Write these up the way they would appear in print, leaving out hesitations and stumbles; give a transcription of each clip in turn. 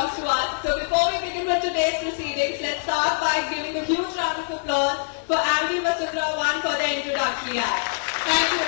belongs to us. So before we begin with today's proceedings, let's start by giving a huge round of applause for Ambi Vasundhara One for their introductory act. Thank you,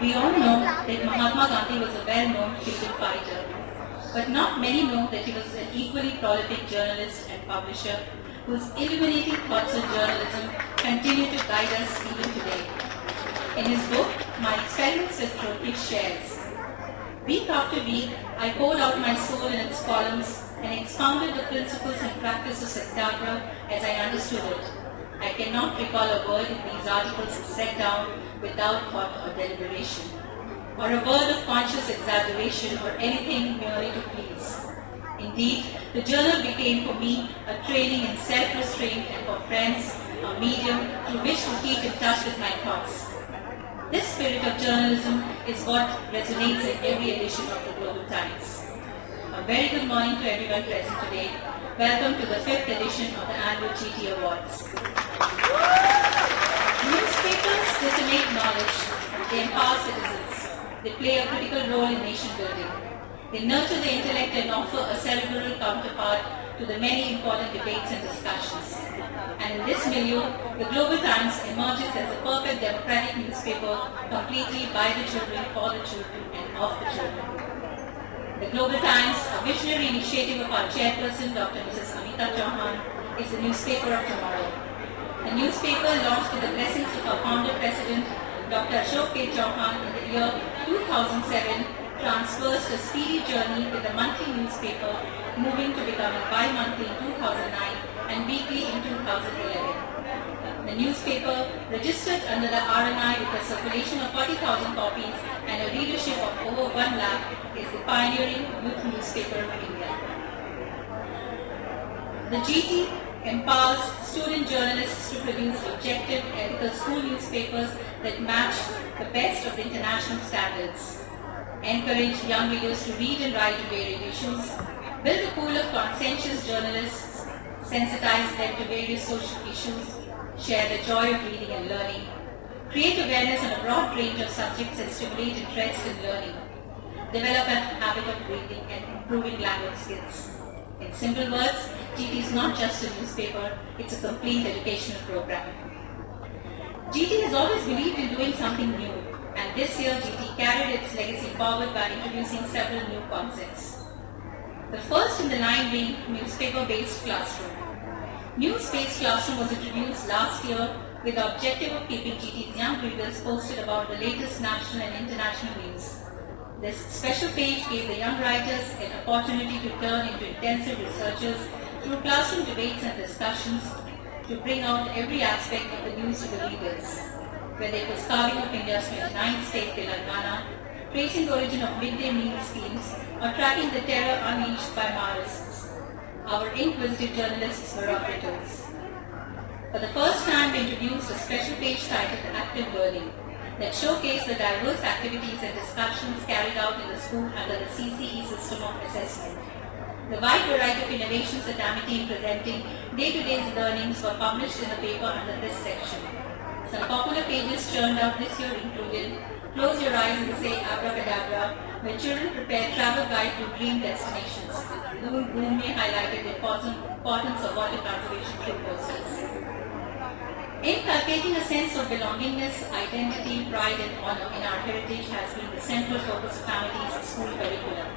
We all know that Mahatma Gandhi was a well-known freedom fighter, but not many know that he was an equally prolific journalist and publisher whose illuminating thoughts on journalism continue to guide us even today. In his book, My Experiments with Truth, he shares, "Week after week, I poured out my soul in its columns and expounded the principles and practice of Satyagraha as I understood it. I cannot recall a word in these articles set down without thought or deliberation, or a word of conscious exaggeration or anything merely to please. Indeed, the journal became for me a training in self-restraint and for friends, a medium through which to keep in touch with my thoughts. This spirit of journalism is what resonates in every edition of the Global Times." A very good morning to everyone present today. Welcome to the 5th edition of the annual GT Awards. Newspapers disseminate knowledge, they empower citizens, they play a critical role in nation building. They nurture the intellect and offer a cerebral counterpart to the many important debates and discussions. And in this milieu, the Global Times emerges as a perfect democratic newspaper completely by the children, for the children, and of the children. The Global Times, a visionary initiative of our chairperson, Dr. Mrs. Amita Chauhan, is the newspaper of tomorrow. A newspaper launched with the blessings of our founder president, Dr. Ashok K. Chauhan, in the year 2007, transversed a speedy journey with the monthly newspaper, moving to becoming bi-monthly in 2009 and weekly in 2011. The newspaper, registered under the RNI with a circulation of 40,000 copies and a readership of over 1 lakh, is the pioneering youth newspaper of India. The GT empowers student journalists to produce objective, ethical school newspapers that match the best of the international standards, encourage young readers to read and write on varied issues, build a pool of conscientious journalists, sensitize them to various social issues, share the joy of reading and learning, create awareness on a broad range of subjects and stimulate interest in learning, develop a habit of reading and improving language skills. In simple words, GT is not just a newspaper, it's a complete educational program. GT has always believed in doing something new, and this year GT carried its legacy forward by introducing several new concepts. The first in the line being newspaper-based classroom. News-based classroom was introduced last year with the objective of keeping GT's young readers posted about the latest national and international news. This special page gave the young writers an opportunity to turn into intensive researchers through classroom debates and discussions to bring out every aspect of the news to the readers, whether it was carving of India's 29th state, Telangana, tracing the origin of midday meal schemes, or tracking the terror unleashed by Maoists. Our inquisitive journalists were operators. For the first time, we introduced a special page titled Active Learning that showcased the diverse activities and discussions carried out in the school under the CCE system of assessment. The wide variety of innovations at Amity in presenting day-to-day learnings were published in the paper under this section. Some popular pages churned out this year included Close Your Eyes and Say Abracadabra, where children prepare travel guide to dream destinations. Bhumi highlighted the importance of water conservation through posters. Inculcating a sense of belongingness, identity, pride and honor in our heritage has been the central focus of Amity's school curriculum.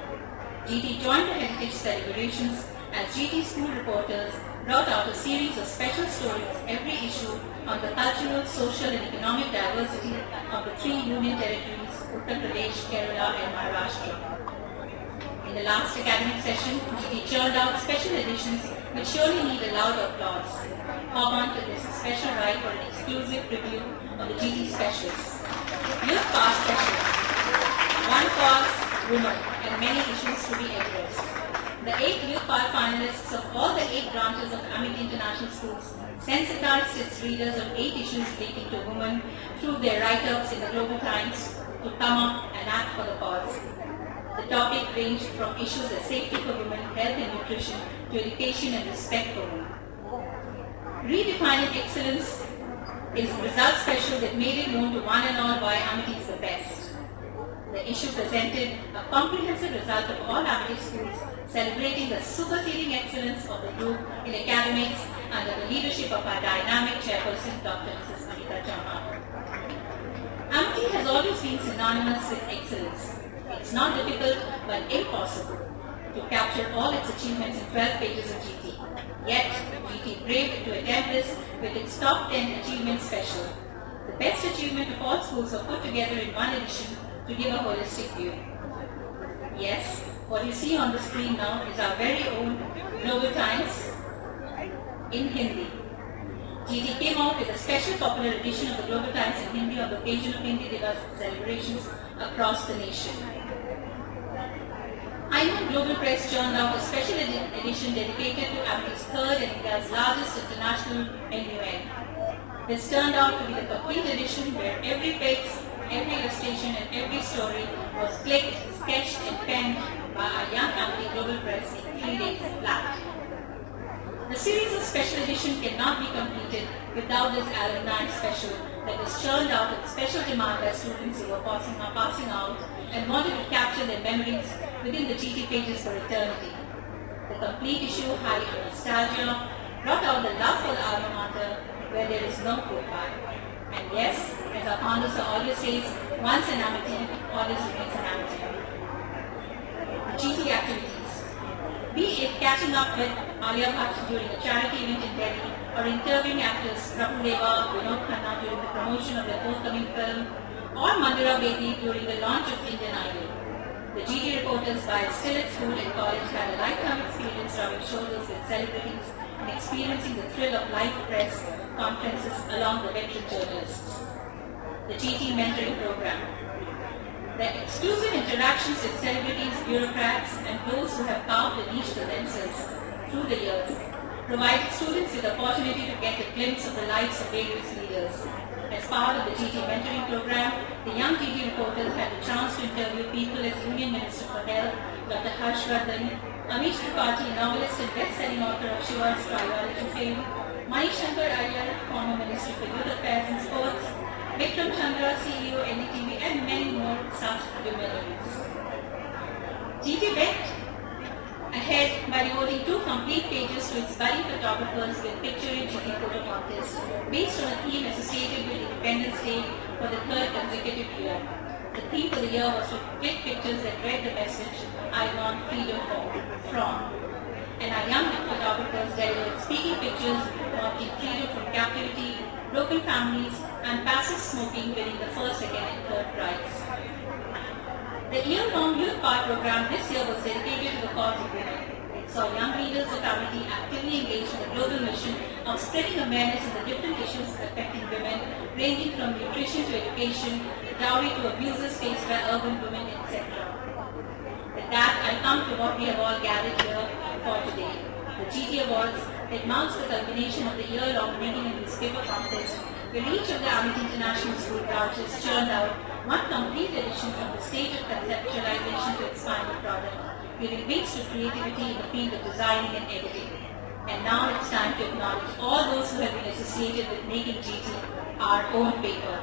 GT joined the heritage celebrations as GT school reporters brought out a series of special stories every issue on the cultural, social and economic diversity of the three union territories, Uttar Pradesh, Kerala and Maharashtra. In the last academic session, GT churned out special editions which surely need a loud applause. Hop on to this special ride for an exclusive preview of the GT specials. Youth Pass Special. One cause, women, and many issues to be addressed. The 8 Youth Pass finalists of all the 8 branches of Amity International Schools sensitized its readers on 8 issues relating to women through their write-ups in the Global Times to come up and act for the cause. The topic ranged from issues as safety for women, health and nutrition, to education and respect for women. Redefining excellence is a result special that made it known to one and all why Amity is the best. The issue presented a comprehensive result of all Amity schools celebrating the superseding excellence of the group in academics under the leadership of our dynamic chairperson, Dr. Mrs. Anita Chauhan. Amity has always been synonymous with excellence. It's not difficult but impossible to capture all its achievements in 12 pages of GT. Yet, GT braved to attempt this with its top 10 achievement special. The best achievement of all schools were put together in one edition to give a holistic view. Yes, what you see on the screen now is our very own Global Times in Hindi. GT came out with a special popular edition of the Global Times in Hindi on the occasion of Hindi Divas celebrations across the nation. INON Global Press churned out a special edition dedicated to Amity's third and India's largest international NUN. This turned out to be the complete edition where every page, every illustration and every story was clicked, sketched and penned by our young Amity Global Press in 3 days flat. The series of special edition cannot be completed without this alumni special that was churned out at special demand by students who were passing out and wanted to capture their memories within the GT pages for eternity. The complete issue, high on nostalgia, brought out the love for the alma mater where there is no goodbye. And yes, as our founder always says, once an Amity, always remains an Amity. GT activities. Be it catching up with Alia Bhatt during a charity event in Delhi or interviewing actors Prabhu Deva, Vinod Khanna during the promotion of their forthcoming film, or Mandira Bedi during the launch of Indian Idol. The GT reporters, while still at school and college, had a lifetime experience rubbing shoulders with celebrities and experiencing the thrill of live press conferences along with veteran journalists. The GT Mentoring Program. The exclusive interactions with celebrities, bureaucrats, and those who have carved a niche for themselves through the years provided students with the opportunity to get a glimpse of the lives of various leaders. As part of the GT Mentoring Program, the young GT reporters had the chance to interview people as Union Minister for Health, Dr. Harshvardhan, Amish Tripathi, novelist and best-selling author of Shiva's Triology fame, Manishankar Iyer, former Minister for Youth Affairs and Sports, Vikram Chandra, CEO, NDTV, and many more such luminaries. GT went ahead by devoting 2 complete pages to its budding photographers with picturing GT photo contest based on a theme associated with Independence Day for the 3rd consecutive year. The theme for the year was to click pictures that read the message, "I want freedom from." And our young photographers delivered speaking pictures wanting freedom from captivity, broken families, and passive smoking winning the 1st, 2nd, and 3rd prize. The year-long Youth Path program this year was dedicated to the cause of women. It saw young leaders of Amity actively engaged in the global mission of spreading awareness of the different issues affecting women, ranging from nutrition to education, dowry to abuses faced by urban women, etc. With that, I come to what we have all gathered here for today. The GT Awards that marks the culmination of the year-long reading and newspaper contest, where each of the Amity International School branches churned out one complete edition from the stage of conceptualization to its final product, giving wings to creativity in the field of designing and editing. And now it's time to acknowledge all those who have been associated with making GT our own paper.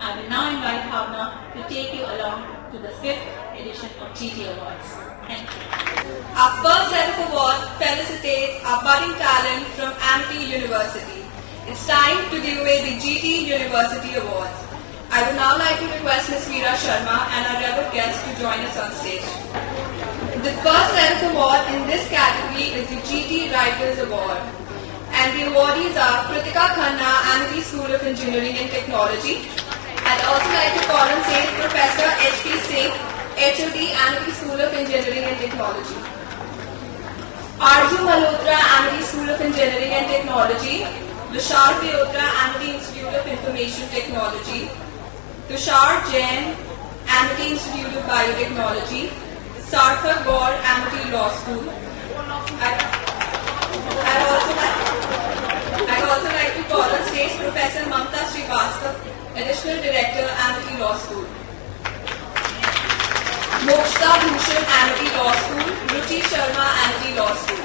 I will now invite Bhavna to take you along to the 5th edition of GT Awards. Thank you. Our first set of awards felicitates our budding talent from Amity University. It's time to give away the GT University Awards. I would now like to request Ms. Veera Sharma and our revered guest to join us on stage. The first set of award in this category is the GT Writers Award. And the awardees are Kritika Khanna, Amity School of Engineering and Technology. I'd also like to call on stage Professor H.P. Singh, HOD, Amity School of Engineering and Technology. Arju Malhotra, Amity School of Engineering and Technology. Vishal Piotra, Amity Institute of Information Technology. Tushar Jain, Amity Institute of Biotechnology. Sarthak Gaur, Amity Law School. I'd also like to call on stage Professor Mamta Srivastava, Additional Director, Amity Law School. Mokshita Bhushan, Amity Law School. Ruchi Sharma, Amity Law School.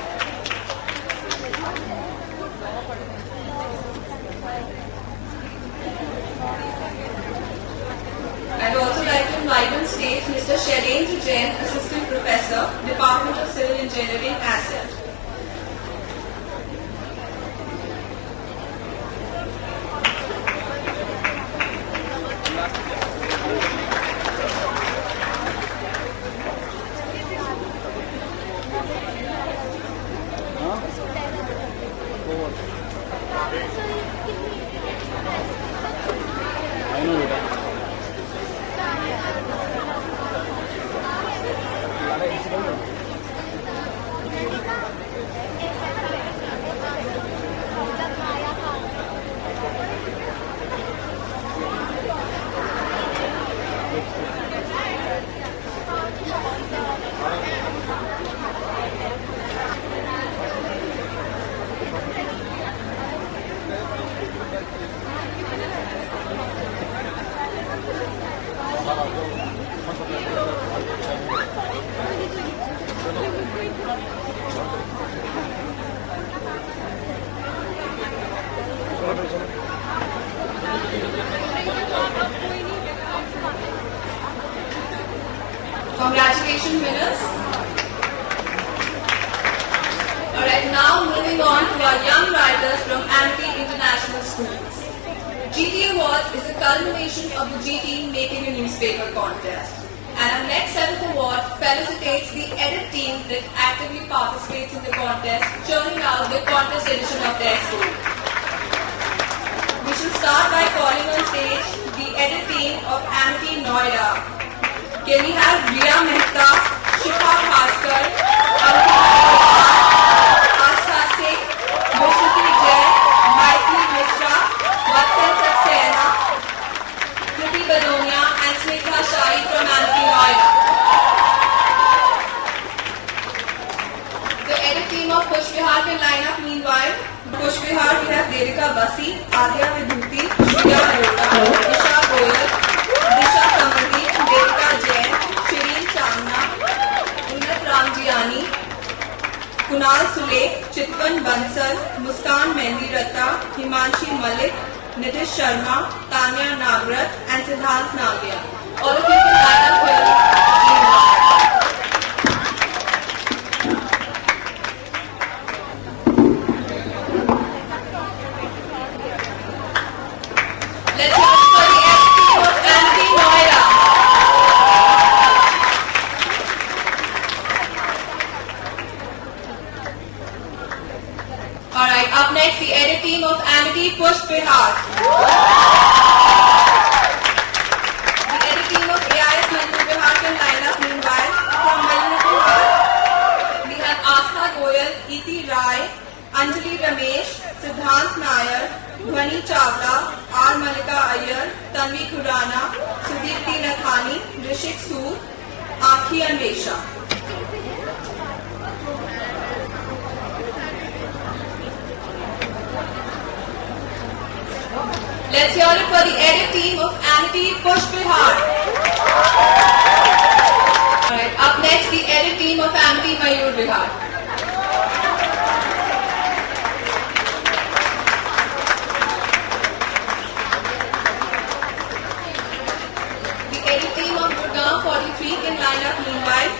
I'd also like to invite on stage Mr. Shailendra Jain, Assistant Professor, Department of Civil Engineering, ASSET. Congratulations, winners. Alright, now moving on to our young writers from Amity International Schools. GT Awards is a culmination of the GT Making a Newspaper contest. And our next set of awards felicitates the edit team that actively participates in the contest, churning out the contest edition of their school. We shall start by calling on stage the edit team of Amity Noida. Can we have Riya Mehta, Shikha Bhaskar, Astha Singh, Vishnuti Jain, Maitri Mishra, Vatsal Saxena, Kriti Badonia and Snigdha Shahi from Amity Noida. The edit team of Push Vihar can line up meanwhile. Push Vihar we have Devika Basi, Adya Vibhuti, Shriya Arora, Isha Goyal, Disha Kamaldi, Devika Jain, Shireen Chamna, Unnat Ramjiani, Kunal Sule, Chitwan Bansal, Muskan Mehndi Ratta, Himanshi Malik, Nitish Sharma, Tanya Nagrat and Siddharth Nagia. All of you can line up here. Let's hear it for the edit team of Amity Noida. Alright, up next the edit team of Amity Push Bihar. The edit team of AIS Manipur Bihar can line up meanwhile. From Manipur Bihar, we have Astha Goyal, Iti Rai, Anjali Ramesh, Siddhant Nair, Dhwani Chawla, R. Malika Iyer, Tanvi Khurana, Sudipti Nathani, Rishik Sood, Akhi Anvesha. Let's hear it for the edit team of Amity Push Bihar. Alright, up next the edit team of Amity Mayur Bihar. The edit team of Gurgaon 43 can line up meanwhile.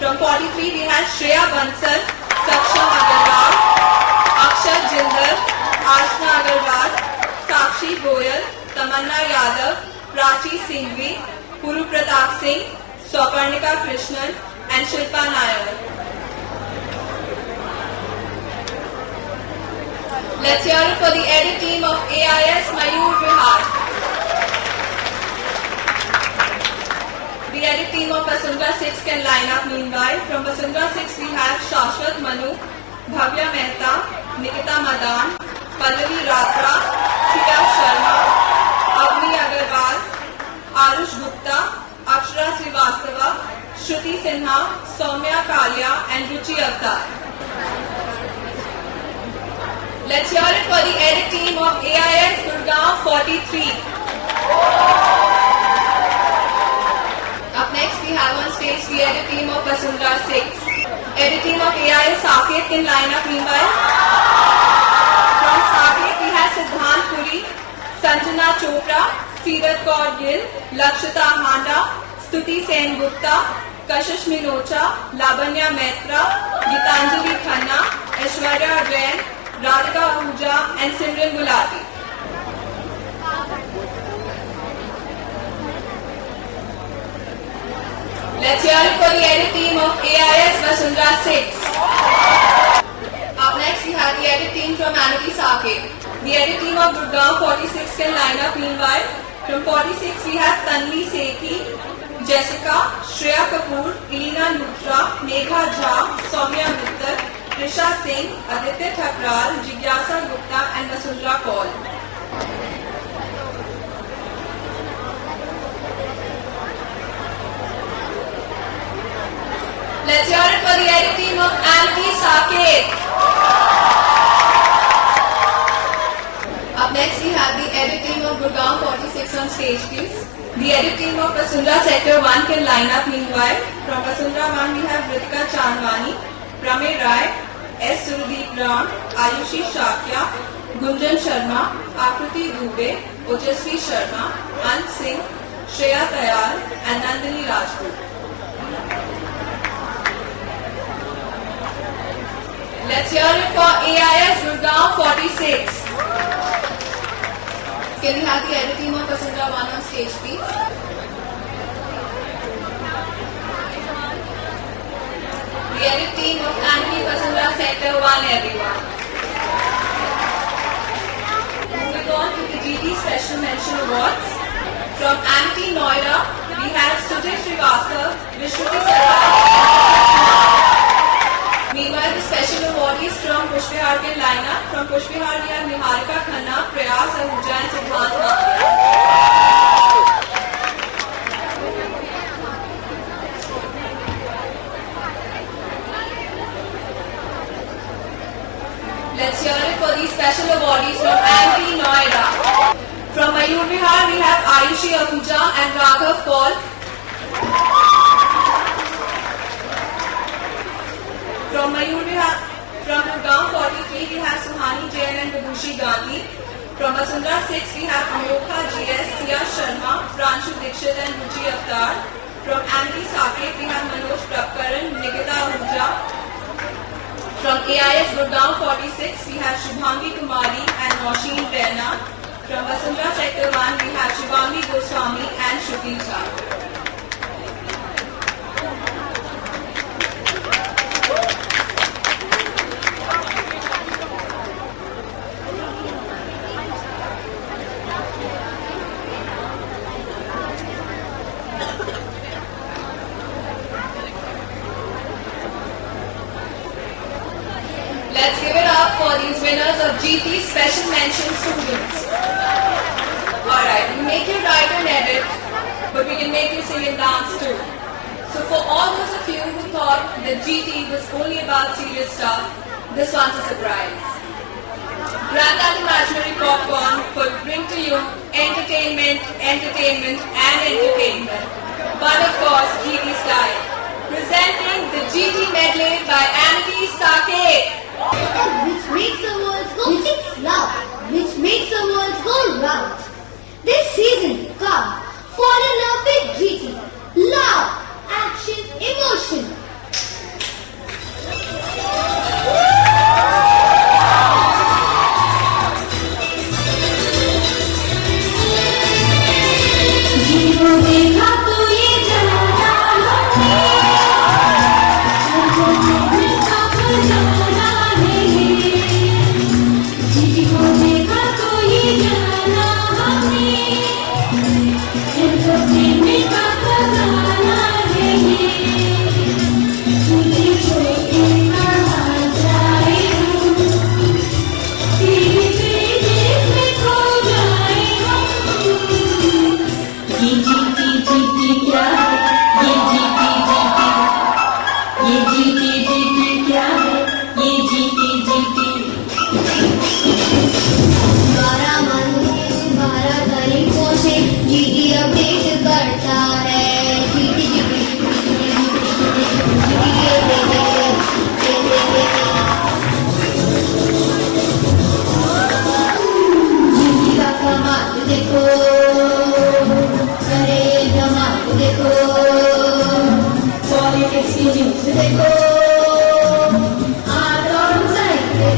From 43 we have Shreya Bansal, Saksham Agarwal, Akshat Jindal, Ashna Agarwal, Sakshi Goyal, Tamanna Yadav, Prachi Singhvi, Puru Pratap Singh, Swaparnika Krishnan and Shilpa Nair. Let's hear it for the edit team of AIS Mayur Vihar. The edit team of Vasundhara 6 can line up meanwhile. From Vasundhara 6 we have Shashwat Manu, Bhavya Mehta, Nikita Madan, Pallavi Ratra, Siya Sharma, Avni Agarwal, Arush Gupta, Akshara Srivastava, Shruti Sinha, Soumya Kalia and Ruchi Avtar. Let's hear it for the edit team of AIS Gurgaon 43. Up next we have on stage the edit team of Vasundhara 6. Edit team of AIS Saket can line up meanwhile. From Saket we have Siddhant Puri, Sanjana Chopra, Sirat Kaur Gill, Lakshita Handa, Stuti Sen Gupta, Kashish Minocha, Lavanya Maitra, Gitanjali Khanna, Aishwarya Jain, Radhika Ahuja and Simran Gulati. Let's hear it for the edit team of AIS Vasundhara 6. Up next we have the edit team from Amity Saket. The edit team of Gurgaon 46 can line up meanwhile. From 46 we have Tanvi Sethi, Jessica, Shreya Kapoor, Elena Luthra, Megha Jha, Soumya Mittal, Risha Singh, Aditya Thakral, Jigyasa Gupta and Vasundhara Kaul. Let's hear it for the edit team of Amity Saket. Up next we have the edit team of Gurgaon 46 on stage please. The edit team of Vasundhara Sector 1 can line up meanwhile. From Vasundhara 1 we have Ritika Chandwani, Pramay Rai, S. Surdeep Ram, Ayushi Shakya, Gunjan Sharma, Akriti Dubey, Ojasvi Sharma, Ant Singh, Shreya Tayal and Nandini Rajput. Let's hear it for AIS Gurgaon 46. Can we have the edit team of Vasundhara 1 on stage please? The edit team of Amity Vasundhara Sector 1 everyone. Moving on to the GT Special Mention Awards. From Amity Noida, we have Sujay Srivastav, Vishruti Sarwar. Meanwhile, the special awardees from Pushpihar can line up. From Pushpihar we have Niharika Khanna, Prayas Ahuja and Siddhant Mathur. Let's hear it for these special awardees from Amity Noida. From Mayur Vihar we have Ayushi Ahuja and Raghav Kaul. From Mayur Vihar, from Gurgaon 43 we have Suhani Jain and Vibhushi Gandhi. From Vasundhara 6 we have Amokha GS, Siya Sharma, Pranshu Dikshit and Ruchi Avtar. From Amity Saket we have Manoj Prabkaran, Nikita Ahuja. From AIS Gurgaon 46 we have Shubhangi Kumari and Nosheen Rena. From Vasundhara Sector 1 we have Shivangi Goswami and Shruti Jha. Let's give it up for these winners of GT Special Mention students. Alright, we make you write and edit, but we can make you sing and dance too. So for all those of you who thought that GT was only about serious stuff, this one's a surprise. Grab that imaginary popcorn will bring to you entertainment, entertainment and entertainment. But of course, GT style. Presenting the GT medley by Amity Saket. Which makes the world go loud, which makes the world go round. This season, come, fall in love with GT. Love, action, emotion. देखा तो ये जमाना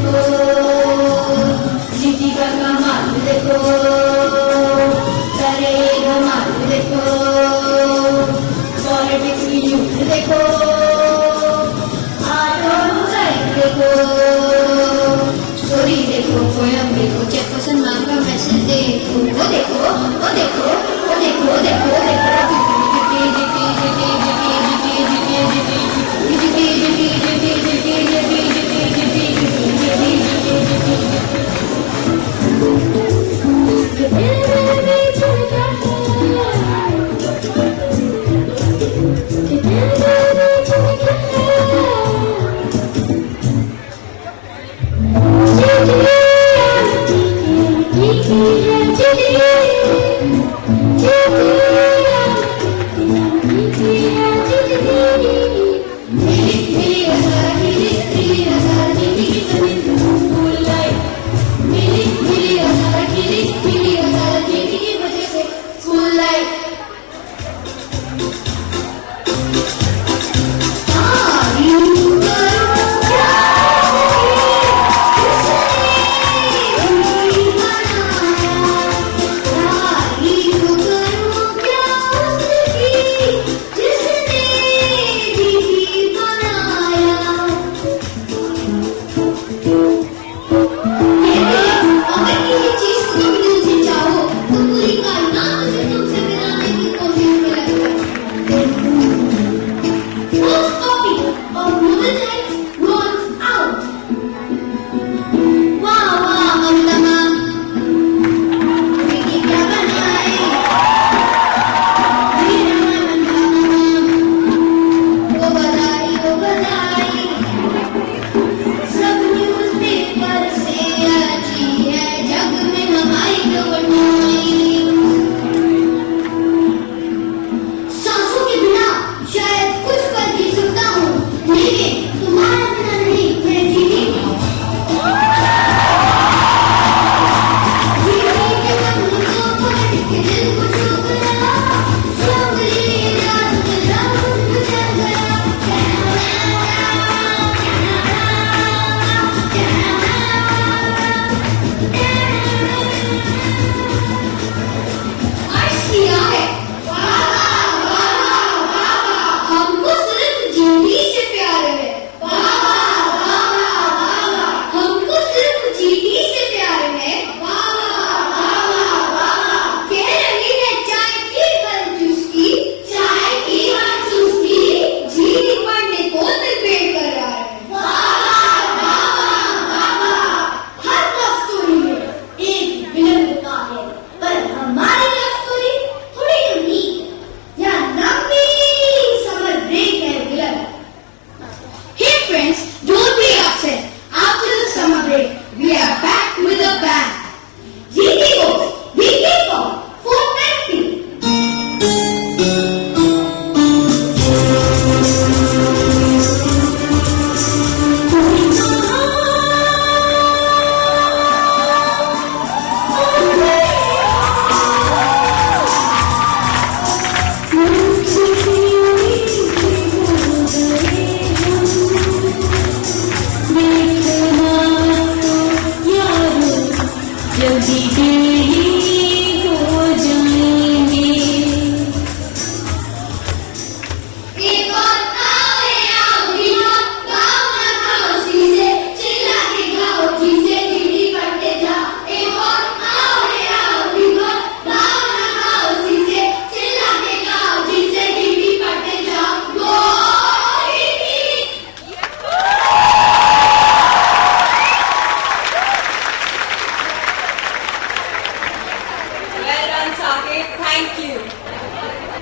देखो GT का कमाल देखो सारे धमाल देखो पॉलिटिक्स की न्यूज देखो आर्ट और मोजाइक देखो स्टोरी देखो पोयम देखो चेक सम्मान का मैसेज देखो वो देखो वो देखो वो देखो वो देखो वो देखो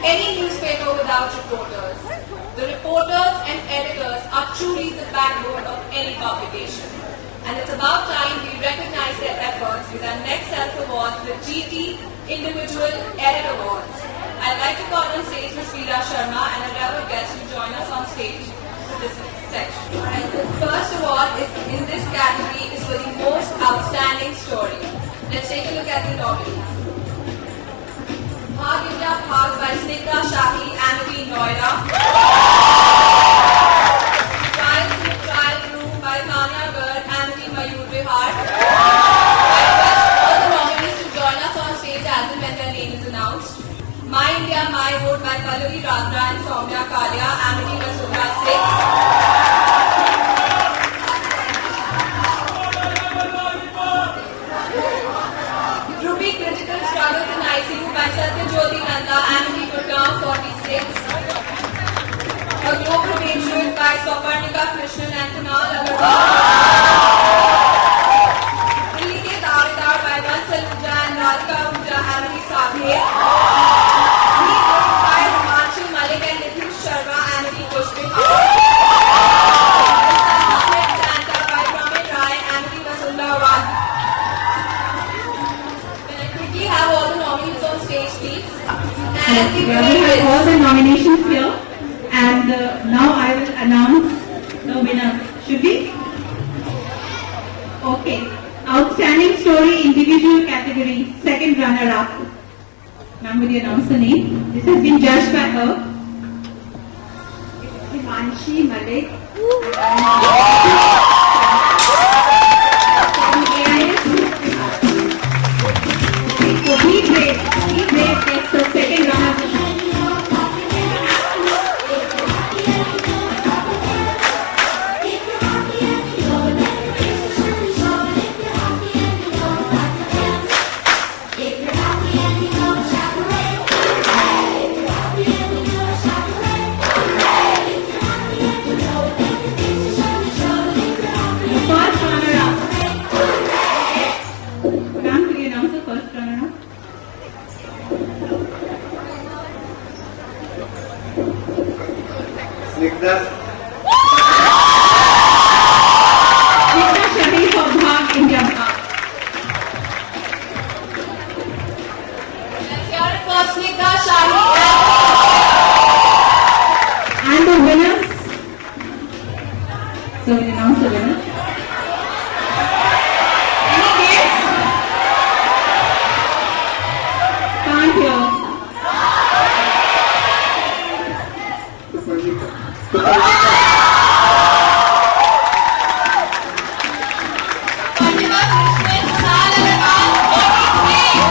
Any newspaper without reporters. The reporters and editors are truly the backbone of any publication. And it's about time we recognize their efforts with our next self-awards, the GT Individual Edit Awards. I'd like to call on stage Ms. Veera Sharma and a revered guest to join us on stage for this section. And the first award in this category is for the most outstanding story. Let's take a look at the nominees. Bhag India Bhag by Snigdha Shahi, Amity Noida. Trial Room by Tanya Garg, Amity Mayur. Yes, we have all the nominations here, and now I will announce the winner. Should we? Okay. Outstanding story individual category, second runner-up. Ma'am, will you announce the name? This has been judged by her. Himanshi Malik. From AIS. So he gets the second runner-up. Snigdha Sharif of Bhag India Bhag. Let's hear it for Snigdha Shari. And the winners. So we announce the winner. Any guess? Can't hear. Fatima Krishnan, Sal Agarwal, 43.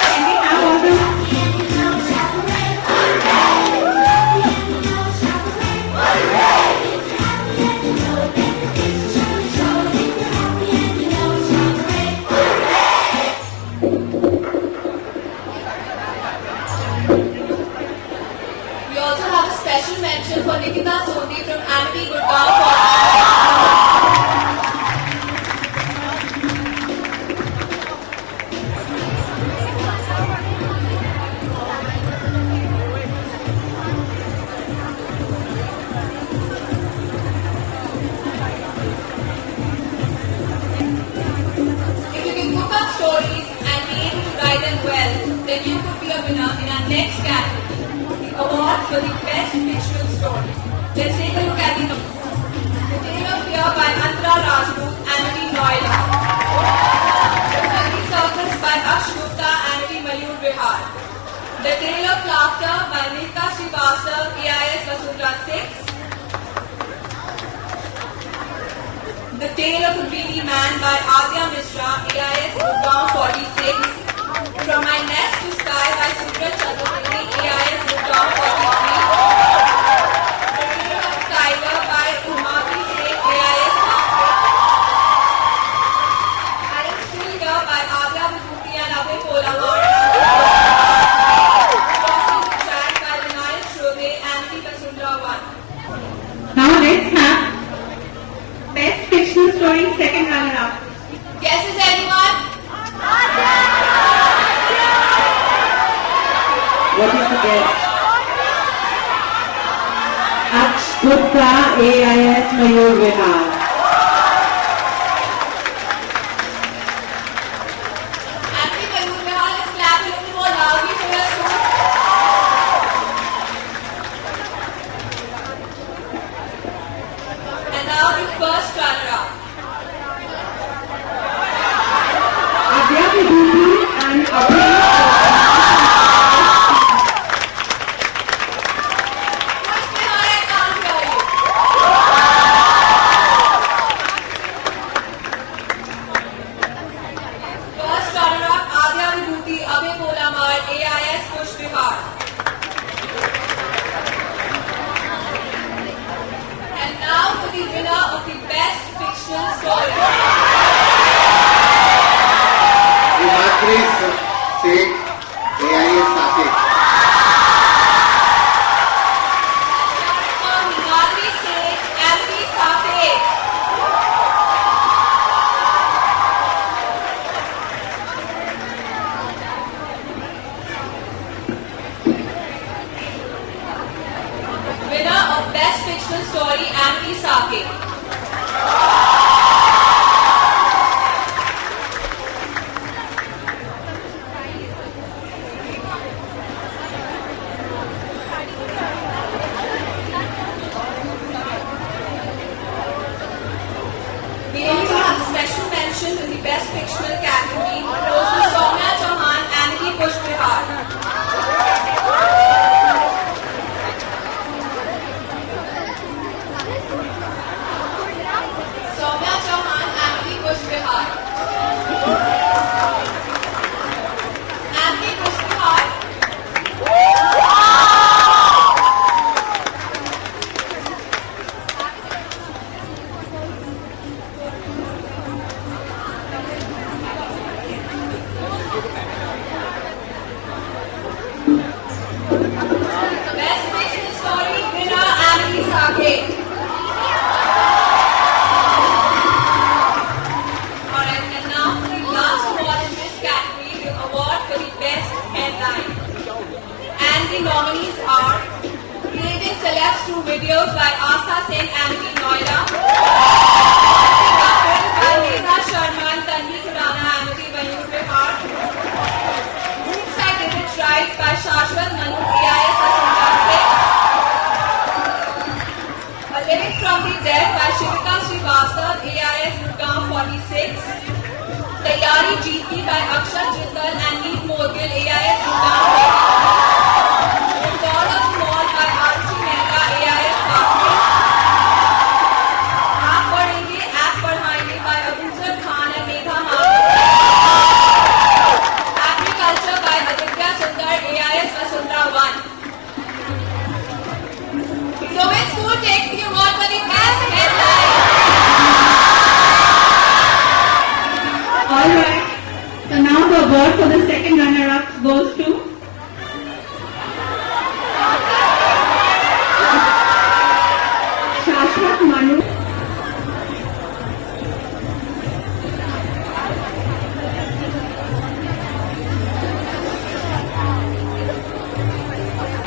Can we have all the We also have a special mention for Nikita Sodhi from Amity Gurgaon for If you can cook up stories and be able to write them well, then you could be a winner in our next category, the award for the best fictional story. Let's take a look at the notes. The Tale of Fear by Antara Rajput, Amity Noida. The Funny Circus by Aksh Gupta, Amity Mayur Vihar. The Tale of Laughter by Nilka Srivastav, AIS Vasundhara 6. The Tale of a Greedy Man by Adya Mishra, AIS Gurgaon 46. From My Nest to Sky by Subrat Chaturvedi, AIS Gurgaon 43. The Tale of Tiger by Umati Singh, AIS Nagpur. I Am Still Here by Adya Vibhuti and Abhay Polamar. Crossing the Track by Vinayak Shrobe, Amity Vasundhara 1. Now let's have best fictional story, second runner-up. Guesses anyone? What is the guess? Aksh Gupta, AIS Mayur Vihar. Happy Mayur Vihar, let's clap a little more loudly for your school. And now the first runner-up. Adya Vibhuti and Abhay. Push behind, I can't hear you. First runner-up, Adya Vibhuti, Abhay Polamar, AIS Push Bihar. And now for the winner of the best fictional story. Himatri Singh, AIS Saket. For Himadri Singh, Amity Saket. Winner category nominees are Creating Celebs Through Videos by Astha Singh, Amity Noida. By Megha Sharma and Tanvi Khurana, Amity Mayur Vihar. Oops, I Did It Right by Shashwat Manu, AIS Asunta 6. A Living from the Dead by Shivika Srivastav, AIS Gurgaon 46. Tayari Jeeti by Akshat Jindal and Neet Morgil, AIS Gurgaon 40. God of Small by Archie Mehta, AIS Sakri. Aap Padhenge, Aap Padhayenge by Abuzar Khan and Megha Mathur. Agriculture by Aditya Sundar, AIS Vasundhara 1. So which school takes the award for the best headline? Alright. So now the award for the second runner-up goes to Shashwat Manu.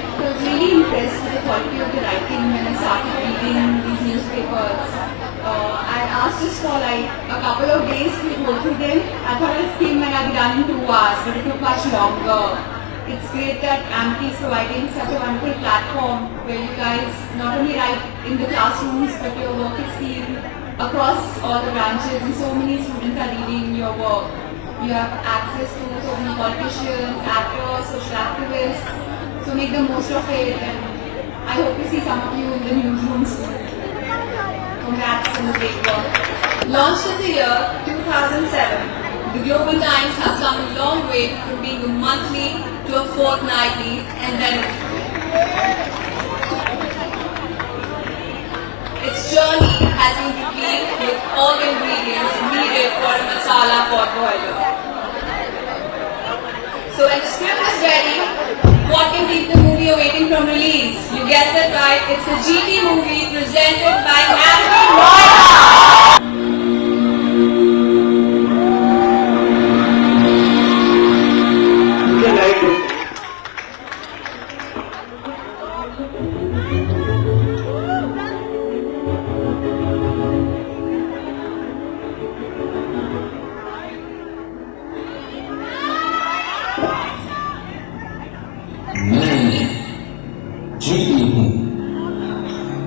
I was really impressed with the quality of the writing when I started reading these newspapers. I asked just for like a couple of days to go through them. I thought I'd skim and I'd be done in 2 hours, but it took much longer. It's great that Amity is providing such a wonderful platform where you guys not only write in the classrooms, but your work is seen across all the branches and so many students are reading your work. You have access to so many politicians, actors, social activists. So make the most of it, and I hope to see some of you in the newsroom soon. Congrats on the great work. Launched in the year 2007, the Global Times has come a long way from being a monthly to a fortnightly endeavor. Its journey has been replete with all the ingredients needed for a masala pot boiler. So when the script is ready, what can keep the movie awaiting from release? You guessed it right, it's the GT movie presented by Amity Noida. मुझे light दो। जीती हूँ।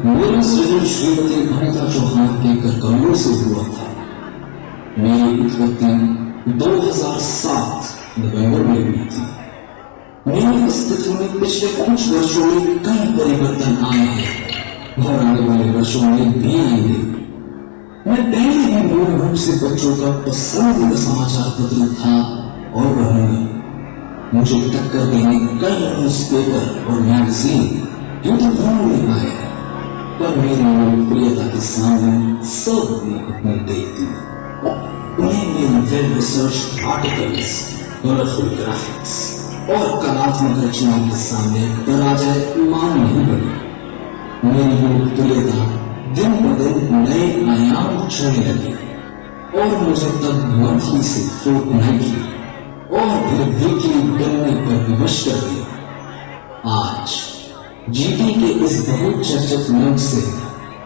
मेरा सृजन श्रीमती अनिता चौहान के करकमलों से हुआ था। मेरी उत्पत्ति 2007 नवंबर में हुई थी। मेरे अस्तित्व में पिछले कुछ वर्षों में कई परिवर्तन आए हैं और आने वाले वर्षों में भी आएंगे। मैं पहले ही मूल रूप से बच्चों का पसंदीदा समाचार पत्र था और रहूंगा। मुझे टक्कर देने कई न्यूज़पेपर और मैगजीन यूं तो भूल नहीं पाए, पर मेरी लोकप्रियता के सामने सब ने अपनी देख दी। उन्हें मेरी well research articles, colourful graphics और कलात्मक रचनाओं के सामने पराजय मान नहीं पड़ी। मेरी लोकप्रियता दिन ब दिन नए आयाम छूने लगी और मुझे तब मंथली से फोर्टनाइटली और फिर वीकली बनने पर विवश कर दिया। आज जीटी के इस बहुचर्चित मंच से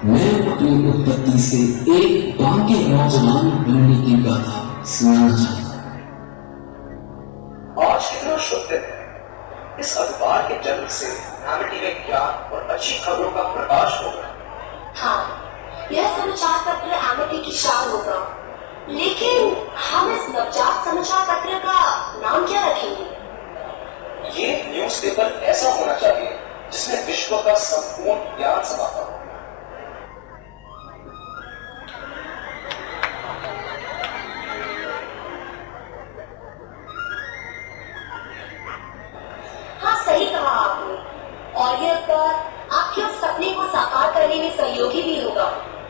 मैं अपनी उत्पत्ति से एक बाकी नौजवान बनने की गाथा सुनाना चाहता हूँ। आज कितना शुभ दिन है। इस अखबार के जन्म से एमिटी में ज्ञान और अच्छी खबरों का प्रकाश होगा। हाँ, यह समाचार पत्र एमिटी की शान होगा। लेकिन हम इस नवजात समाचार पत्र का नाम क्या रखेंगे? ये न्यूज़पेपर ऐसा होना चाहिए जिसमें विश्व का संपूर्ण ज्ञान समाता हो। हाँ, सही कहा आपने। और यह अखबार आपके उस सपने को साकार करने में सहयोगी भी होगा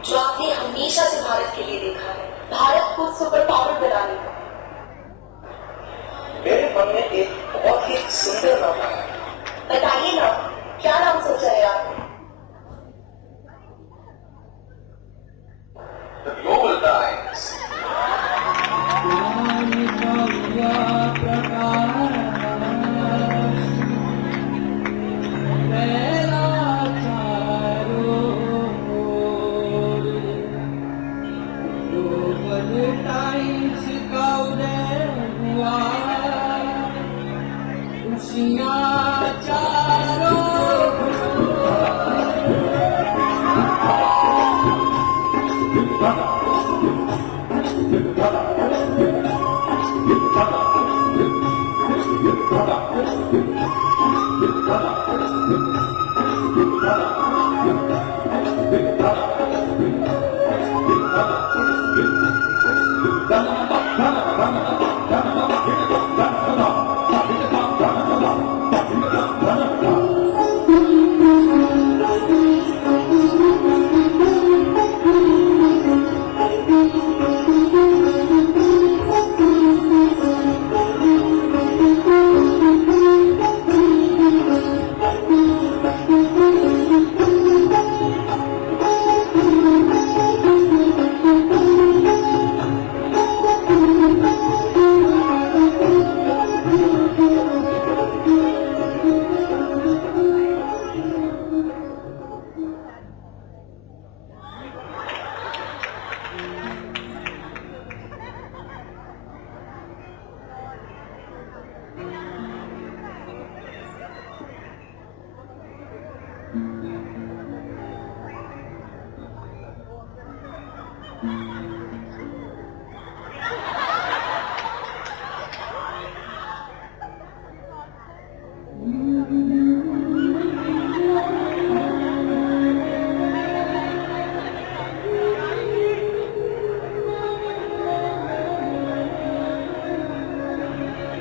जो आपने हमेशा से भारत के लिए देखा है, भारत को सुपर पावर बनाने का। मेरे मन में एक बहुत ही सुंदर नाम है। बताइए ना, क्या नाम सोचा है आपने? The Global Times।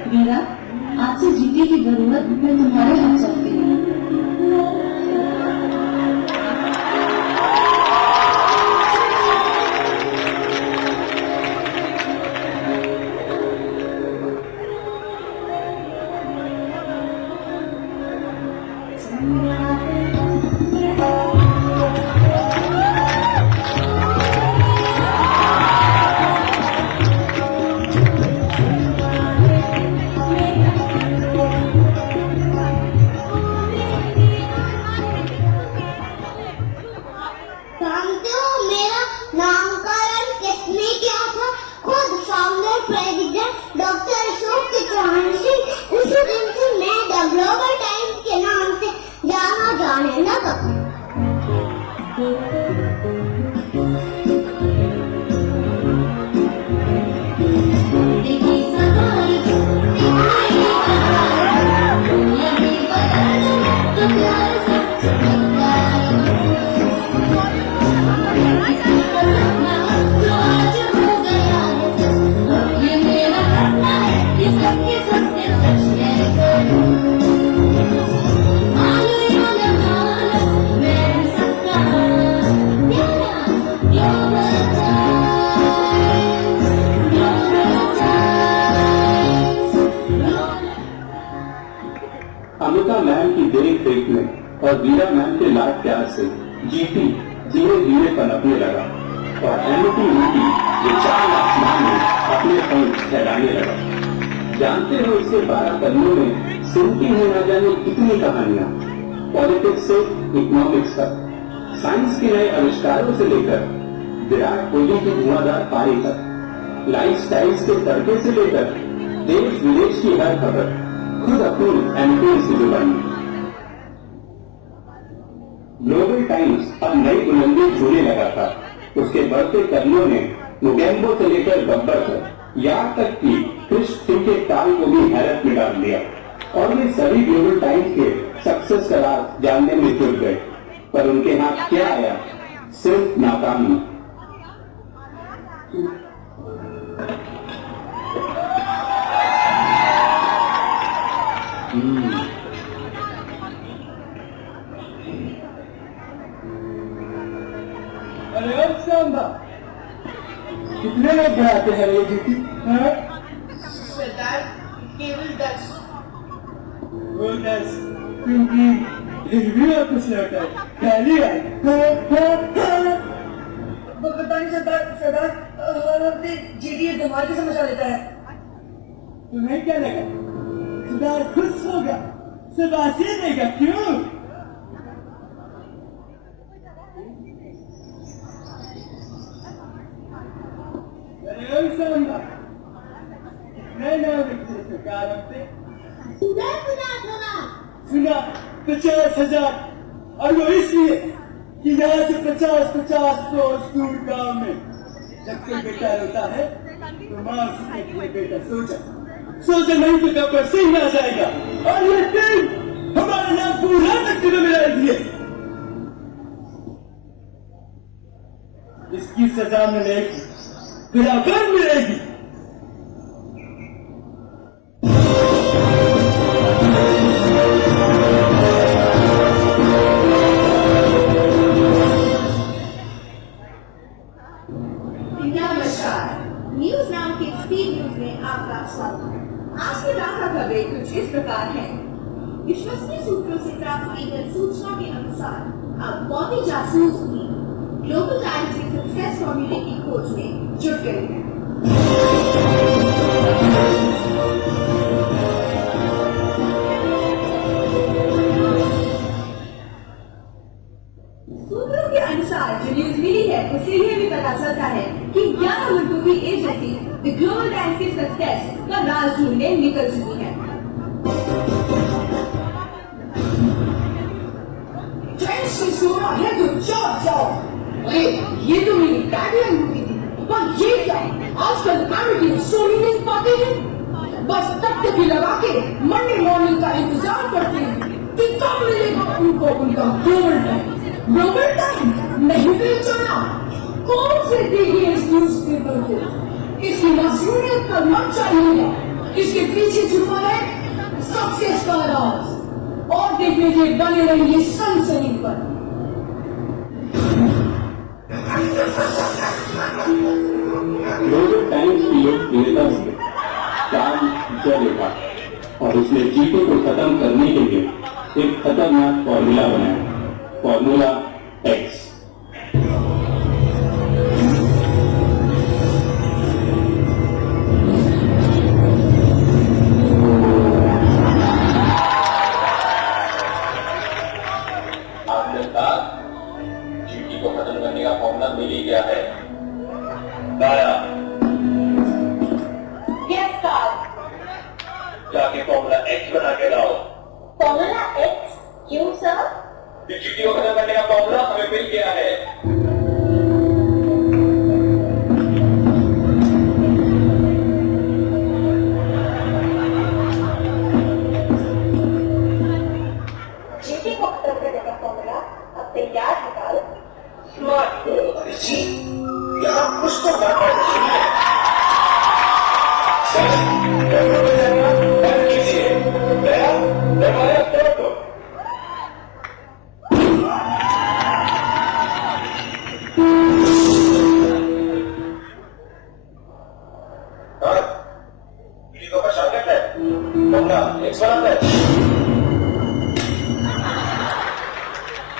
वीरा, आज से जीती की जरूरत मैं तुम्हारे हाथ सकती हूँ। जानते हो मेरा नामकरण किसने किया था? खुद founder president doctor Ashok Chauhan Singh. उसी दिन से मैं द ग्लोबल टाइम्स के नाम से जाना जाने लगा। अमिता मैम की देख रेख में और वीरा मैम के लाड प्यार से जीती धीरे धीरे पनपने लगा और एमिटी ऊटी ये 4 आसमान में अपने पंख फैलाने लगा। जानते हो इसके 12 कदमों में सुनती है न जाने कितनी कहानियां, पॉलिटिक्स से इकोनॉमिक्स तक, साइंस के नए आविष्कारों से लेकर विराट कोहली की धुआंधार पारी तक, लाइफ स्टाइल्स के तड़के से लेकर देश विदेश की हर खबर खुद अपनी एमिटी से जुबानी। ग्लोबल टाइम्स अब नई बुलंदी छूने लगा था। उसके बढ़ते कदमों ने मुगेम्बो से लेकर गब्बर तक, यहाँ तक कि क्रिश सिंह के ताल को भी हैरत में डाल दिया और वे सभी ग्लोबल टाइम्स के सक्सेस का राज जानने में जुट गए। पर उनके हाथ क्या आया? सिर्फ नाकामी। अरे अब सांबा कितने लोग बनाते हैं ये जीती? सरदार केवल 10। वो 10 क्योंकि फिर भी वापस लौटा खाली आई। पता नहीं सरदार अपने जीडी धमाल कैसे मचा लेता है। तुम्हें क्या लगा सरदार खुश होगा? शबाशी देगा क्यों? सुना 50,000 और वो इसलिए कि यहाँ से 50 कोस दूर गांव में जब कोई बेटा रोता है तो माँ उसके लिए बेटा सोचा नहीं तो कब पर सिंह आ जाएगा और ये दिन हमारे सख्ती में मिलाएगी। इसकी सजा मिलेगी, बिराबर मिलेगी। नमस्कार, न्यूज नाउ के स्पीड न्यूज में आपका स्वागत। आज के ताजा खबरें कुछ इस प्रकार है। विश्वसनीय सूत्रों से प्राप्त की गई सूचना के अनुसार अब बॉबी जासूस भी ग्लोबल टाइम्स के सक्सेस फॉर्मूले की खोज में जुट गई है। सूत्रों के अनुसार जो न्यूज मिली है उससे यह भी पता चलता है कि 11 मुल्कों की एजेंसी द ग्लोबल टाइम्स के सक्सेस का राज ढूंढने निकल चुकी है। ट्रेंड्स से सुना है तो चौक जाओ। अरे ये तो मेरी टैगलाइन होती थी, पर ये क्या आजकल अमेरिकन सोनी नहीं पाते हैं, बस तब तक ही लगा के मंडे मॉर्निंग का इंतजार करते हैं कि कब मिलेगा उनको उनका ग्लोबल टाइम। ग्लोबल टाइम नहीं बेचना, कौन से देगी इस न्यूज़पेपर को? इसकी मशहूरियत का मत चाहिए, इसके पीछे छुपा है सक्सेस का राज। और देखने के बने रहिए सनसनी पर। ग्लोबल टाइम्स की लोकप्रियता से काम चलेगा और उसने जीतो को खत्म करने के लिए एक खतरनाक फॉर्मूला बनाया, फॉर्मूला एक्स। आपने कहा जीटी को खत्म करने का फॉर्मूला मिल ही गया है। लाया जाके फॉर्मूला एक्स बना के लाओ। फॉर्मूला एक्स क्यों सर? जीटी को खत्म करने का फॉर्मूला हमें मिल गया है। जीटी को खत्म करने का फॉर्मूला अब तैयार है काल। स्मार्ट जी, यहाँ कुछ तो गड़बड़ नहीं है। सर, डॉक्टर को जाना बंद कीजिए। दया, दरवाजा तोड़ दो। और जीटी को परेशान करता है, फॉर्मूला एक्स बनाता है।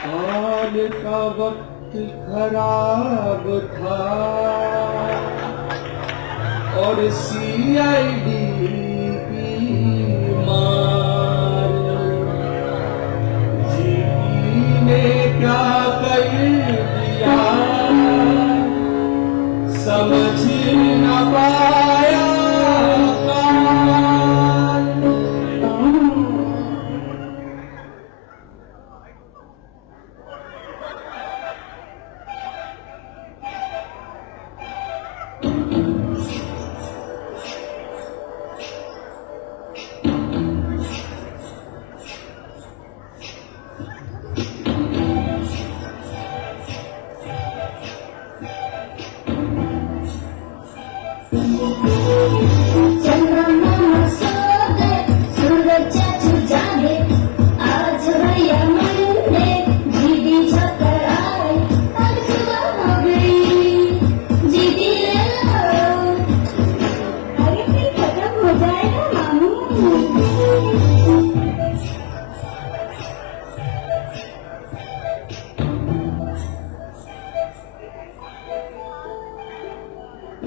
हाल का वक्त खराब था और CID की मार, जीटी ने क्या कर दिया समझ न पाया काल।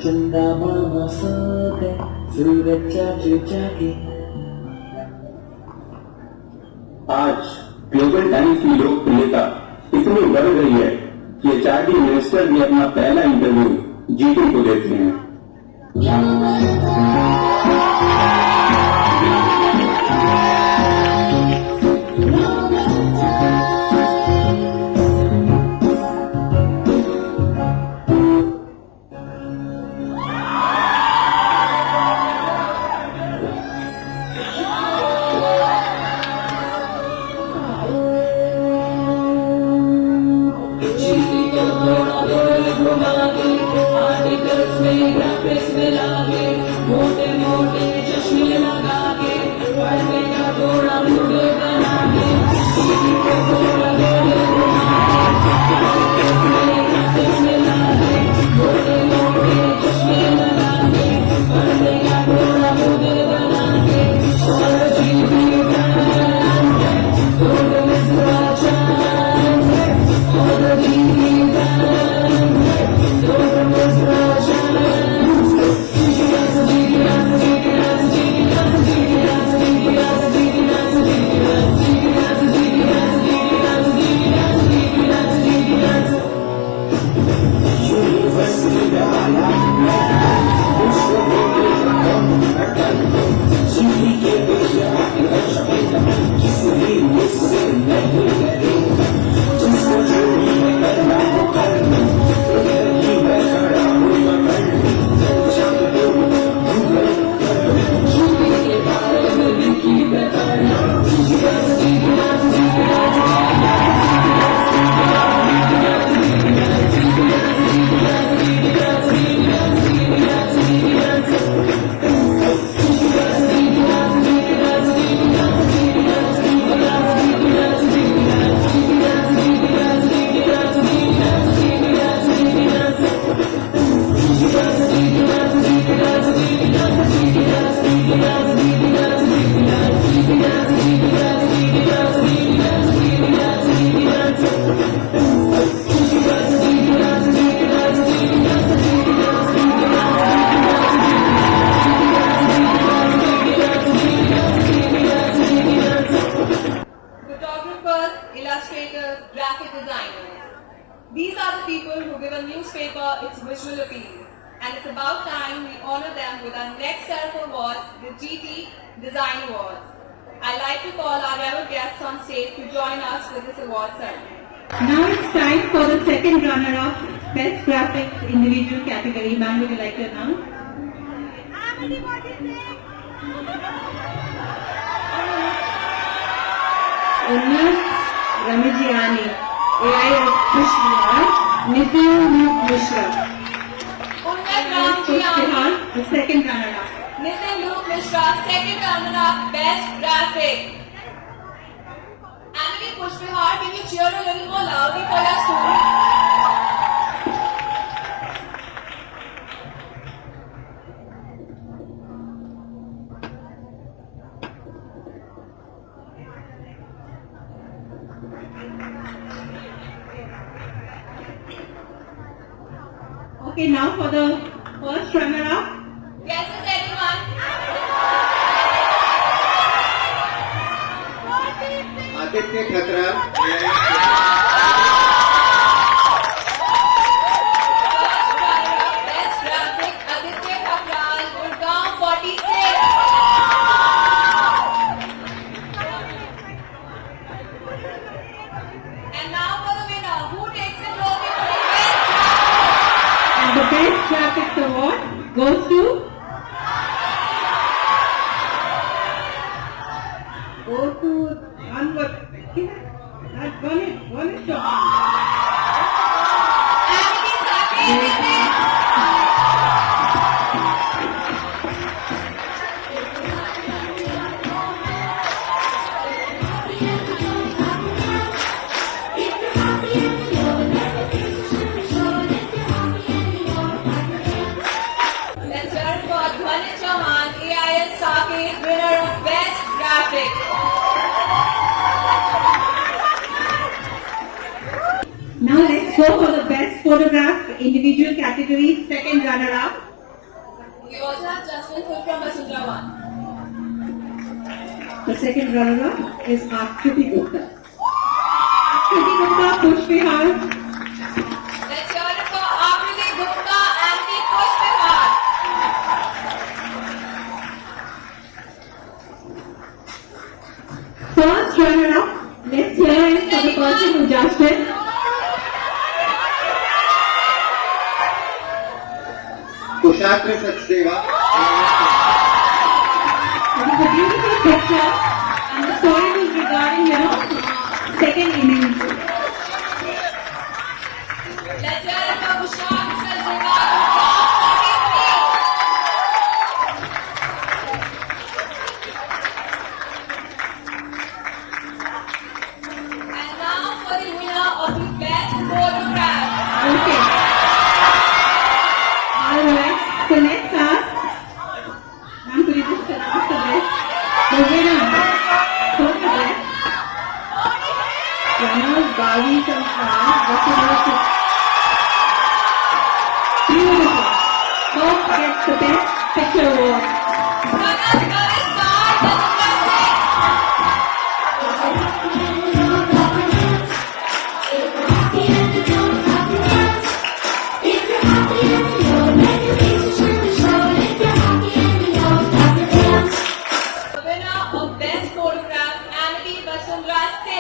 चंदा मामा सो गए, सूरज चाचू जागे। आज ग्लोबल टाइम्स की लोकप्रियता इतनी बढ़ गई है कि HRD मिनिस्टर भी अपना पहला इंटरव्यू जीटी को देते हैं। social appeal. And it's about time we honor them with our next set of awards, the GT Design Awards. I'd like to call our rebel guests on stage to join us with this award ceremony. Now it's time for the second runner-up, Best Graphics Individual category. Ma'am, would you like to announce? Unnas Ramijiani, AIS Kushmihar, Nitin Mishra. Unnat Ramjiani, The second runner-up. Nitin Luke Mishra, second runner-up, Best Graphic. Emily Pushpihar, can you cheer a little more loudly for your school? Okay, now for the first runner-up. Guesses anyone? Aditya Khatra, AIS Best Graphic, Aditya Khapral, Gurgaon 46. And now for the winner, who takes the trophy for the best? And the Best Graphics Award goes to one is shot. Amity Saki, let's hear it for Dhwanit Chauhan, AIS Saket, winner of Best Graphic. Now let's go for the Best Photograph Individual category, second runner-up. We also have Justin Phil from Vasundhara 1. The second runner-up is Akriti Gupta. Akriti Gupta, Pushpihar. Let's hear it for Akriti Gupta and the Pushpihar. First runner-up, let's hear it for the person who judged it. Kushatra Sachdeva, It is a beautiful picture and the story is regarding, second innings. Let's hear it for Kushak Sajjiva, and now for the winner of the Best Photograph. Okay. Alright, so next up, ma'am, could you just announce the best? The winner for the best. Runner Bhavi Sankar, Vasundhara. Beautiful. Both gets the best picture award. Runners Karis Kar, Vasundhara 6. The winner of Best Photograph, Amity Vasundhara 6.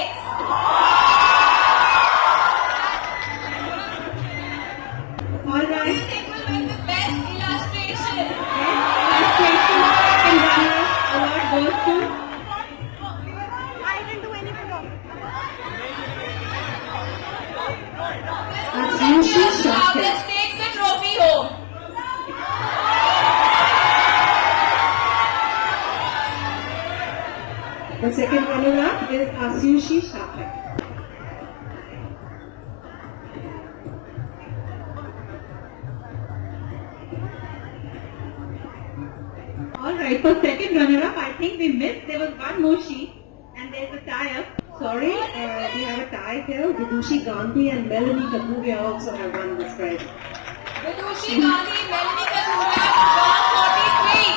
Alright. Who do you think will win the Best Illustration? Illustration second runner award goes to Asyushi Shakir. Let's take the trophy home. The second runner-up is Asyushi Shakir. Alright, for second runner-up, I think we missed. There was one more sheet and there's a tie-up. Sorry, we have a tie here. Vidushi Gandhi and Melanie Kapuria also have won this prize. Vidushi Gandhi, Melanie Kathura, 143.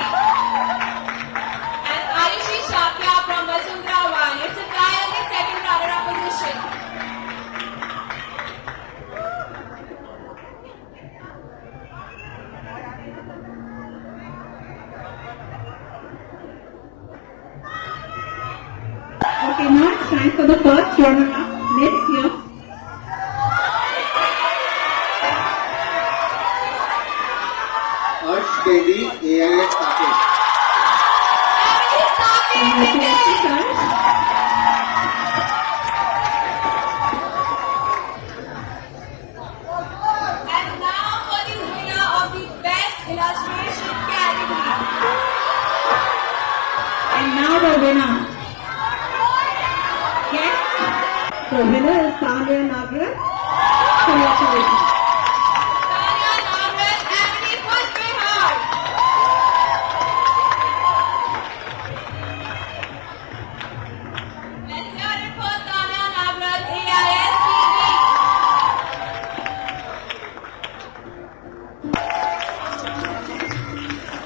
And Ayushi Shakya from Vasundhara 1. It's a tie on the second runner-up position. Okay, now it's time for the first runner-up. Let's hear. Harsh Bedi, AIS Package. Congratulations, Harsh. And now for the winner of the Best Illustration category. And now the winner. Yes? The winner is Tanya Nagraj. Congratulations. Tanya Nagraj, Emily Pushbihar. Let's hear it for Tanya Nagraj, AIS TV.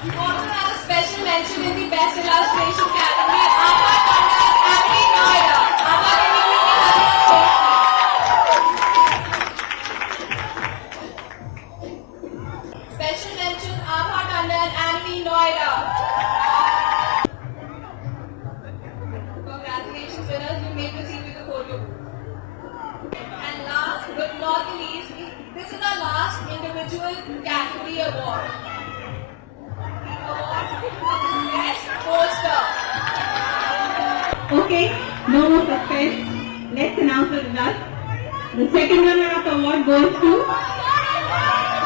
We also have a special mention in the Best Illustration category. Abha Tandon, Emily Noida. Abha, can you give me a special mention, Abha Tandon, Emily Noida. Congratulations, winners. You may proceed with the photo. And last but not the least, this is our last individual category award. The award for the Best Poster. Okay, no more suspense. Let's announce the results. The second runner-up award goes to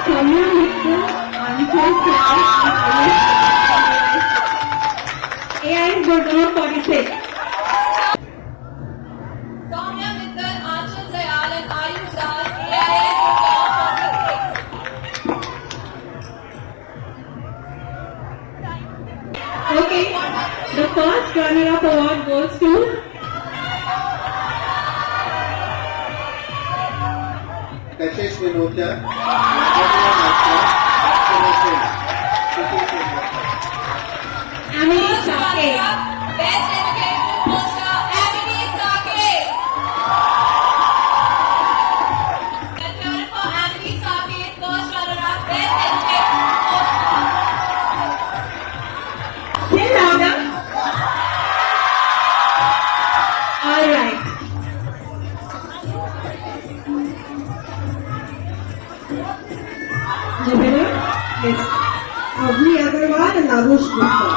Soumya Mittal on first prize on AIS Board number 46. Soumya Mittal, Aanchal Dayal and Ayush Das, AIS Board 46. Okay, the first runner-up award goes to Kashish Minocha, Emily First Sake. runner-up, Best Educational Poster, Emily Sake. Let's hear it for Emily Sake, first runner-up, Best Educational Poster. Still louder. All right. The winner is Avni Agarwal and Arush Gupta.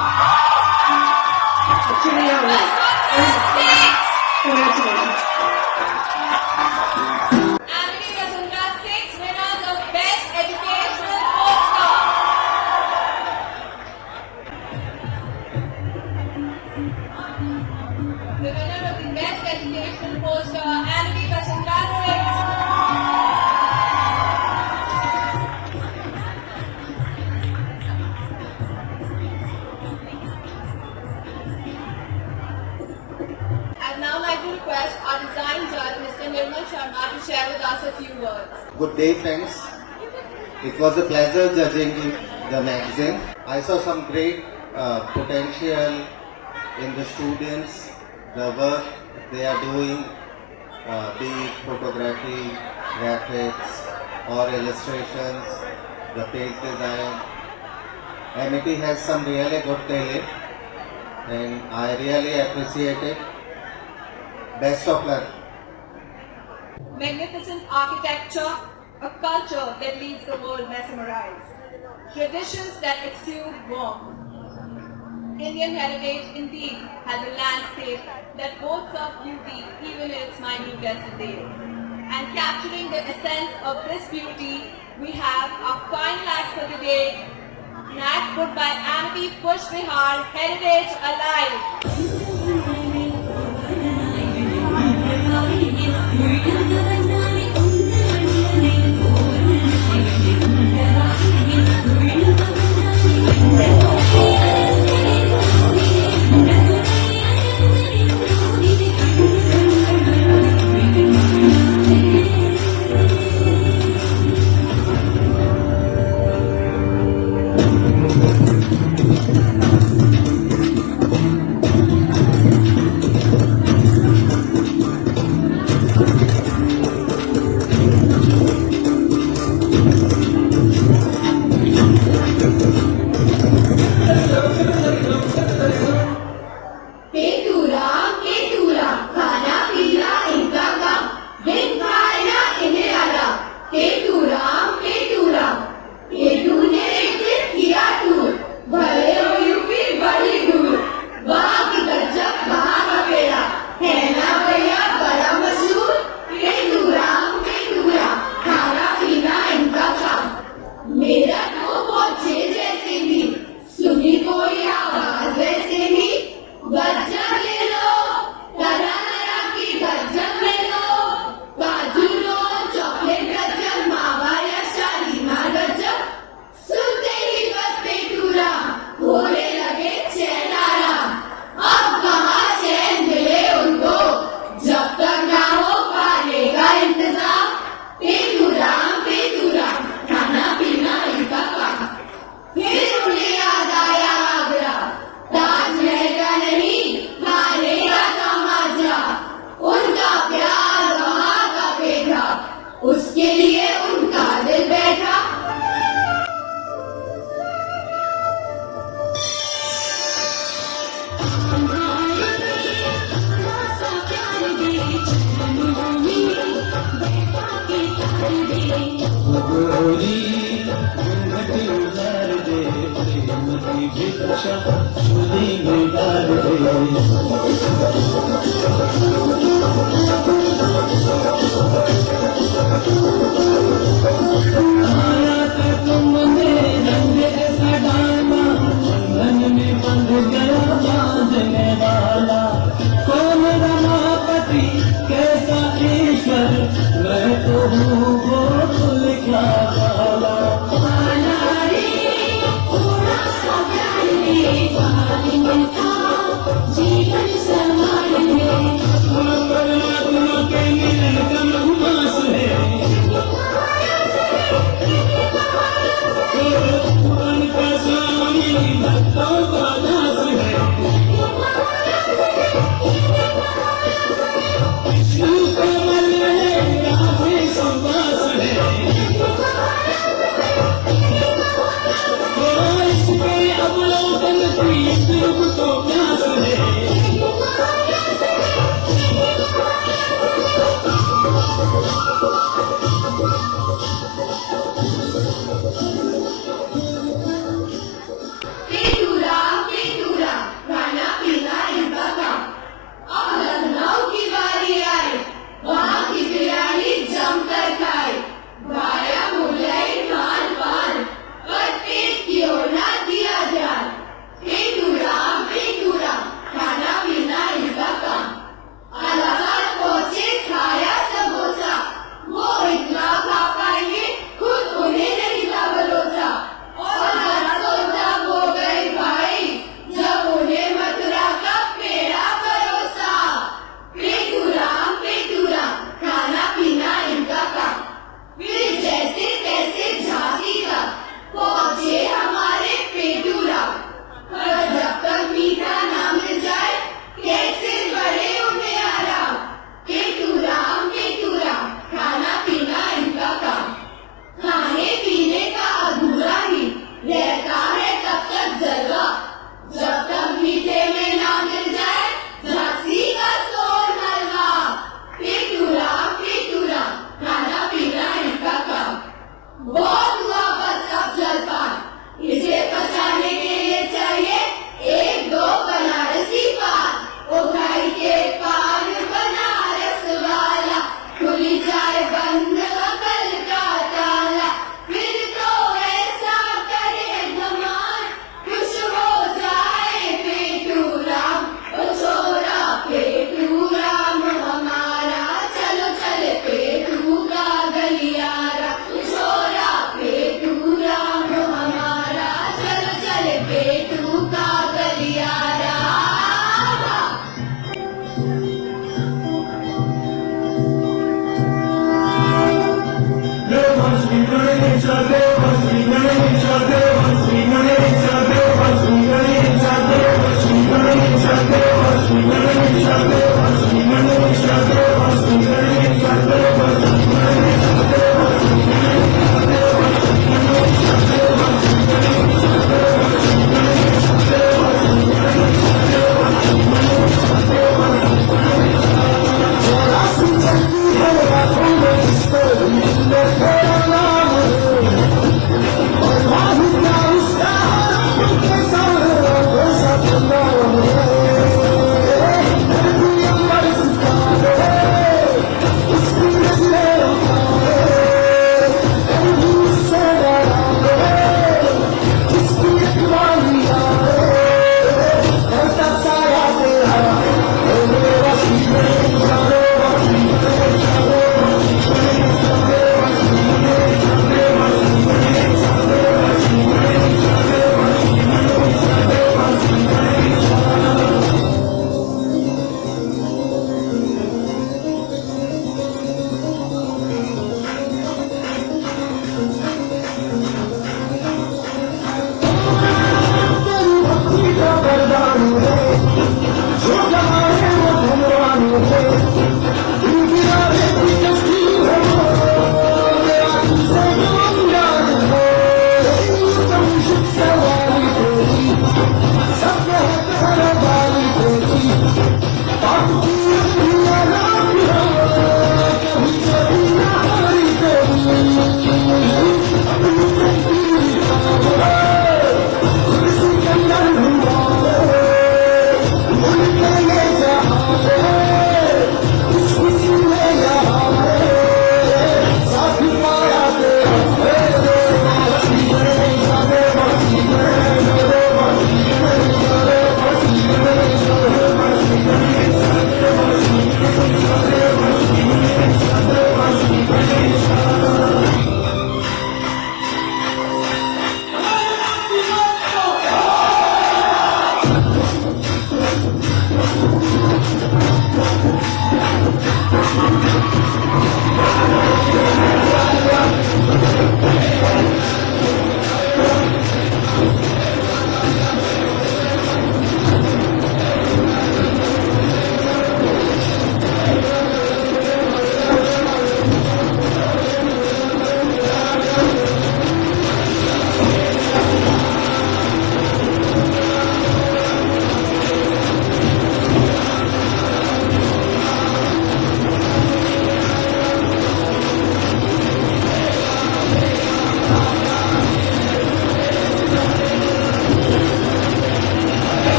Actually, congratulations. Emily Vasundhara, 6 winners of Best Educational Poster. The winner of the Best Educational Poster, Emily Vasundhara, 6. I'd now like to request our design judge, Mr. Nirmal Sharma, to share with us a few words. Good day, friends. It was a pleasure judging the magazine. I saw some great potential in the students, the work they are doing, be it photography, graphics, or illustrations, the page design. MIT has some really good talent, and I really appreciate it. Best of luck. Magnificent architecture, a culture that leaves the world mesmerized. Traditions that exude warmth. Indian heritage indeed has a landscape that boasts of beauty even in its minutest details. And capturing the essence of this beauty, we have our final act for the day, an act put by Amity Pushbihar, Heritage Alive. रक्षा सूदी में डाल आया था तुमने रंग ऐसा डाला बंधन में बंध गया बांधने वाला कौन रमापति कैसा ईश्वर मैं तो हूँ वो लिखा वाला जीवन संभालने परमात्मा के मिलन का उमास है पुराण का स्वामी भक्तों का दास है शिव कमल है राधे सुवास है इसके अवलोकन की ध्रुव को प्यास है पेटूरा खाना पीना इनका काम अब लखनऊ की बारी आए वहाँ की बिरयानी जमकर खाए भाया मुगलाई खान पान पर पेट क्यों ना दिया जाए पेटूरा खाना पीना इनका काम अलाहाबाद पहुँचे खाया समोसा वो इतना खा पाएंगे खुद उन्हें नहीं था भरोसा और सोचा हो गए भाई जब उन्हें मथुरा का पेड़ा परोसा पेटूरा खाना पीना इनका काम फिर जैसे तैसे झांसी का पहुँचे हमारे पेटूरा पर जब तक मीठा ना मिल जाए कैसे बड़े उन्हें आराम पेटूरा खाना पीना इनका काम खाने पीने का अधूरा ही रहता है तब तक जलवा जब तक मीठे में ना मिल जाए झांसी का सोन हलवा पेटूरा खाना पीना इनका काम बहुत हुआ बस अब जलपान इसे पचाने के लिए चाहिए 1-2 बनारसी पान उठाई के पान बनारस वाला खुली जाए बंद अकल का ताला फिर तो ऐसा करे धमाल खुश हो जाए पेटूराम ओ छोरा पेटूराम हमारा चलो चल पेटू का गलियारा छोरा पेटूराम हमारा चलो चल पेटू का गलियारा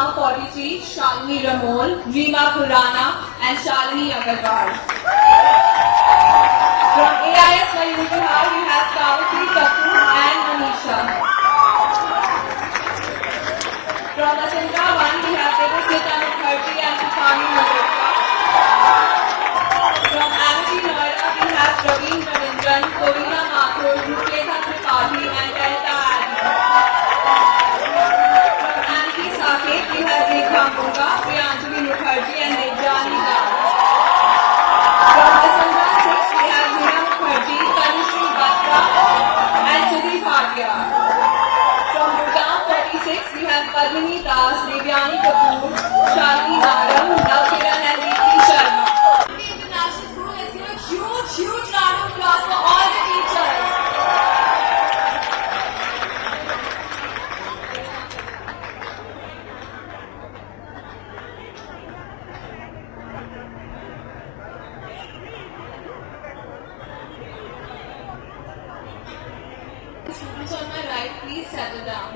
Gurgaon 43, Shalini Ramol, Reema Khurrana and Shalini Agarwal. From AIS Mayur-Bihar, we have Kavati Kapoor and Manisha. From Asindra 1, we have Devasmita Mukherjee and Shafani Malhotra. From Amity Noida, we have Praveen Ravindran, Corina Mathur, Rupekha Tripathi and Elta Adi. From Amity Saket, we have Rekha Munga, Priyanjali Mukherjee and Devjani Das. From Asindra 6, we have Meena Mukherjee, Tanushree Batra and Sudhir Bhatia. From Gurgaon 46, we have Padmini Das, Devyani Kapoor, Shalini Naram, Navkiran and Deepti Sharma. The International School, let's give a huge round of applause for all the teachers. Students on my right, please settle down.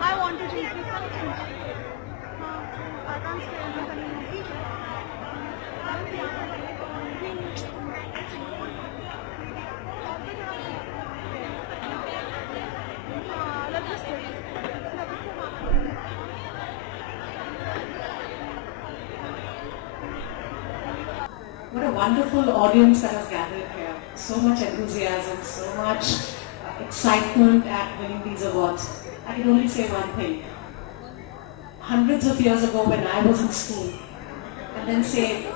I want to change something. I can't stay in the community. What a wonderful audience that has gathered here. So much enthusiasm, so much excitement at winning these awards. I can only say one thing. Hundreds of years ago when I was in school, and then say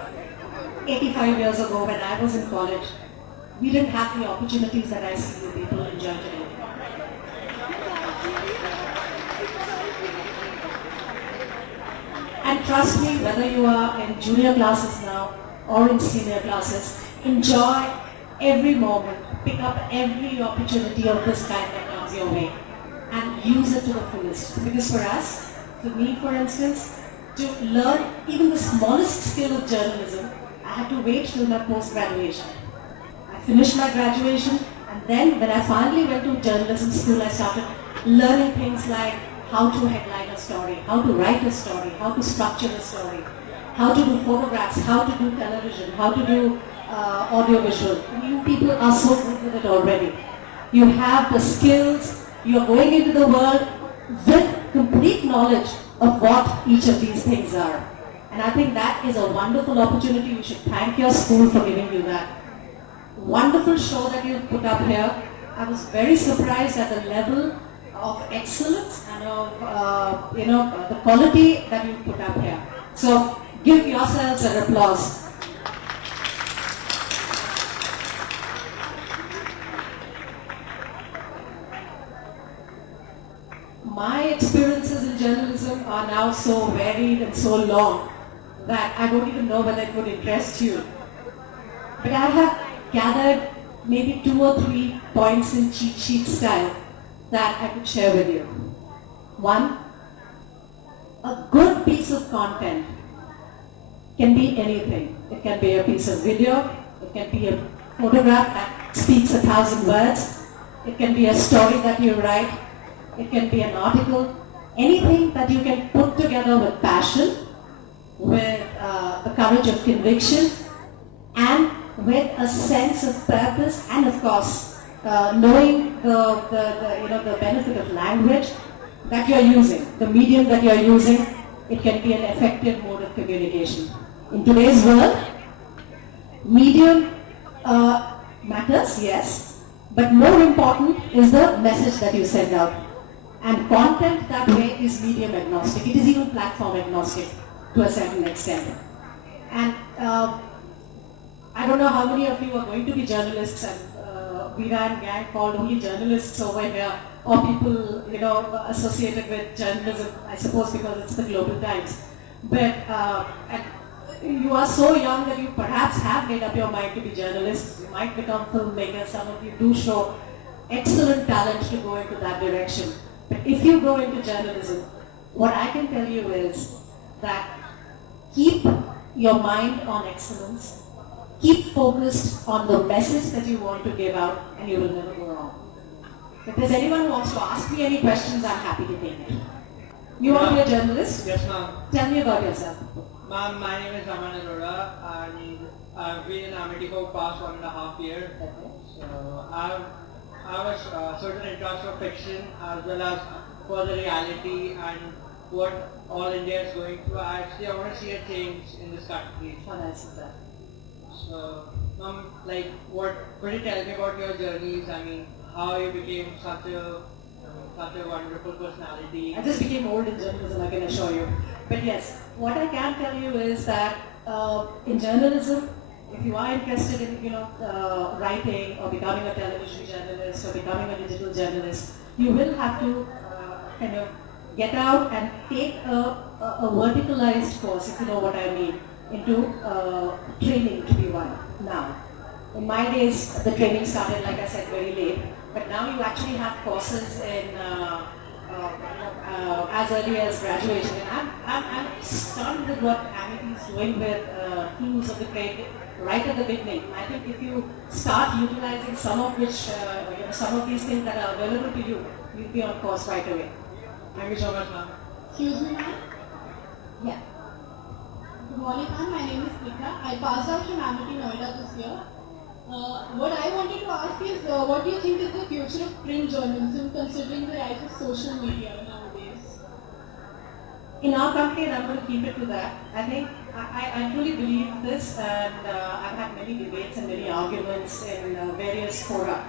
85 years ago when I was in college, we didn't have the opportunities that I see you people enjoy today. And trust me, whether you are in junior classes now or in senior classes, enjoy every moment, pick up every opportunity of this kind that comes your way and use it to the fullest. Because for us, for me for instance, to learn even the smallest skill of journalism, I had to wait till my post-graduation. I finished my graduation and then when I finally went to journalism school, I started learning things like how to headline a story, how to write a story, how to structure a story, how to do photographs, how to do television, how to do audiovisual. You people are so good with it already. You have the skills, you are going into the world with complete knowledge of what each of these things are. And I think that is a wonderful opportunity. You should thank your school for giving you that. Wonderful show that you put up here. I was very surprised at the level of excellence and of the quality that you put up here. So give yourselves an applause. My experiences in journalism are now so varied and so long that I don't even know whether it would interest you. But I have gathered maybe 2 or 3 points in cheat sheet style that I could share with you. One, a good piece of content can be anything. It can be a piece of video, it can be a photograph that speaks 1,000 words, it can be a story that you write, it can be an article, anything that you can put together with passion, with the courage of conviction, and with a sense of purpose, and of course, knowing the benefit of language that you are using, the medium that you are using, it can be an effective mode of communication. In today's world, medium matters, yes, but more important is the message that you send out. And content that way is medium agnostic. It is even platform agnostic to a certain extent. And I don't know how many of you are going to be journalists, and Veera and gang called only journalists over here, or people associated with journalism, I suppose because it's the Global Times. But and you are so young that you perhaps have made up your mind to be journalists. You might become filmmakers. Some of you do show excellent talent to go into that direction. But if you go into journalism, what I can tell you is that keep your mind on excellence, keep focused on the message that you want to give out, and you will never go wrong. If there's anyone who wants to ask me any questions, I'm happy to take it. You want to be a journalist? Yes, ma'am. Tell me about yourself. Ma'am, my name is Raman Arora and I've been in Amity for past 1.5 years. So I have a certain interest for fiction as well as for the reality and what all India is going through. I want to see a change in this country. How nice is that? So, ma'am, like, could you tell me about your journeys? I mean, how you became such a wonderful personality? I just became old in journalism, I can assure you. But yes, what I can tell you is that in journalism, if you are interested in writing or becoming a television journalist or becoming a digital journalist, you will have to kind of get out and take a verticalized course, if you know what I mean, into training to be one now. In my days, the training started, like I said, very late. But now you actually have courses in as early as graduation. And I'm stunned with what Amity is doing with teams of the trade right at the beginning. I think if you start utilizing some of these things that are available to you, you'll be on course right away. Thank you so much, ma'am. Excuse me, ma'am. Yeah. Good morning, ma'am. My name is Nikha. I passed out from Amity Noida this year. What I wanted to ask is, what do you think is the future of print journalism considering the rise of social media nowadays? In our country, and I'm going to keep it to that, I think I truly believe this, and I've had many debates and many arguments in various fora,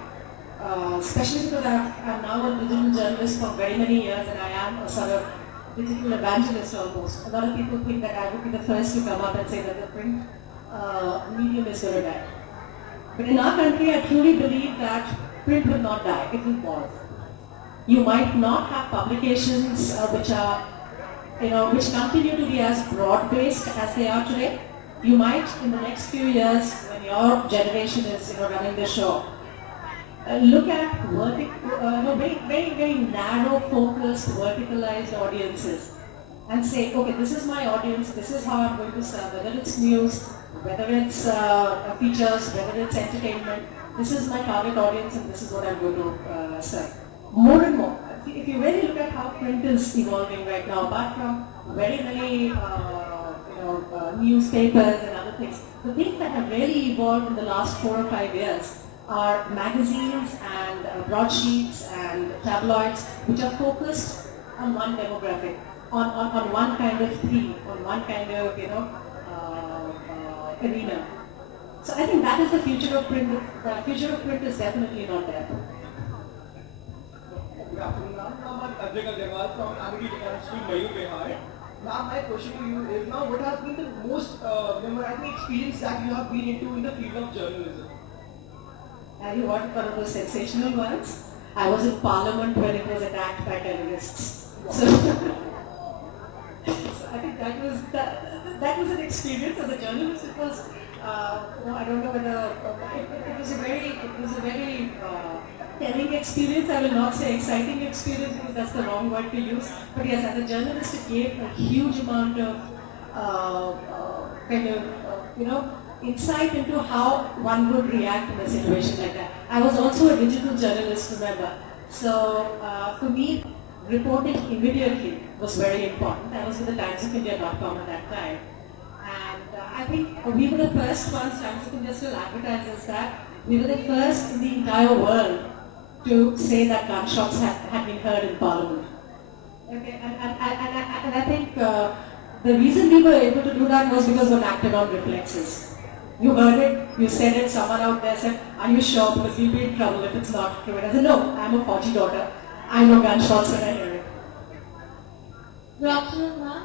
especially because I'm now a digital journalist for very many years and I am a sort of digital evangelist almost. A lot of people think that I would be the first to come up and say that the print medium is going to die. But in our country, I truly believe that print will not die, it will evolve. You might not have publications which continue to be as broad-based as they are today. You might, in the next few years, when your generation is running the show, look at very, very, very narrow, focused, verticalized audiences and say, okay, this is my audience, this is how I'm going to serve, whether it's news, whether it's features, whether it's entertainment, this is my target audience and this is what I'm going to serve. More and more, if you really look at how print is evolving right now, apart from very many newspapers and other things, the things that have really evolved in the last 4 or 5 years are magazines and broadsheets and tabloids which are focused on one demographic, on one kind of theme, on one kind of arena. So I think that is the future of print. The future of print is definitely not there. Good afternoon, ma'am. I'm Adrik Agarwal from Amity Technology School, Mayur, Bihar. Ma'am, my question to you is now, what has been the most memorable experience that you have been into in the field of journalism? And you want one of those sensational ones? I was in Parliament when it was attacked by terrorists. So I think that was an experience as a journalist. It was I don't know whether it was a very telling experience. I will not say exciting experience because that's the wrong word to use. But yes, as a journalist, it gave a huge amount of insight into how one would react in a situation like that. I was also a digital journalist, remember. So for me, reporting immediately was very important. I was with the timesofIndia.com at that time. And I think we were the first ones, Times of India still advertises that, we were the first in the entire world to say that gunshots had been heard in Parliament. Okay, and I think the reason we were able to do that was because one acted on reflexes. You heard it, you said it, someone out there said, are you sure? Because we'll be in trouble if it's not true. And I said, no, I'm a 40 daughter. I know gunshots when I hear it. Good afternoon, ma'am.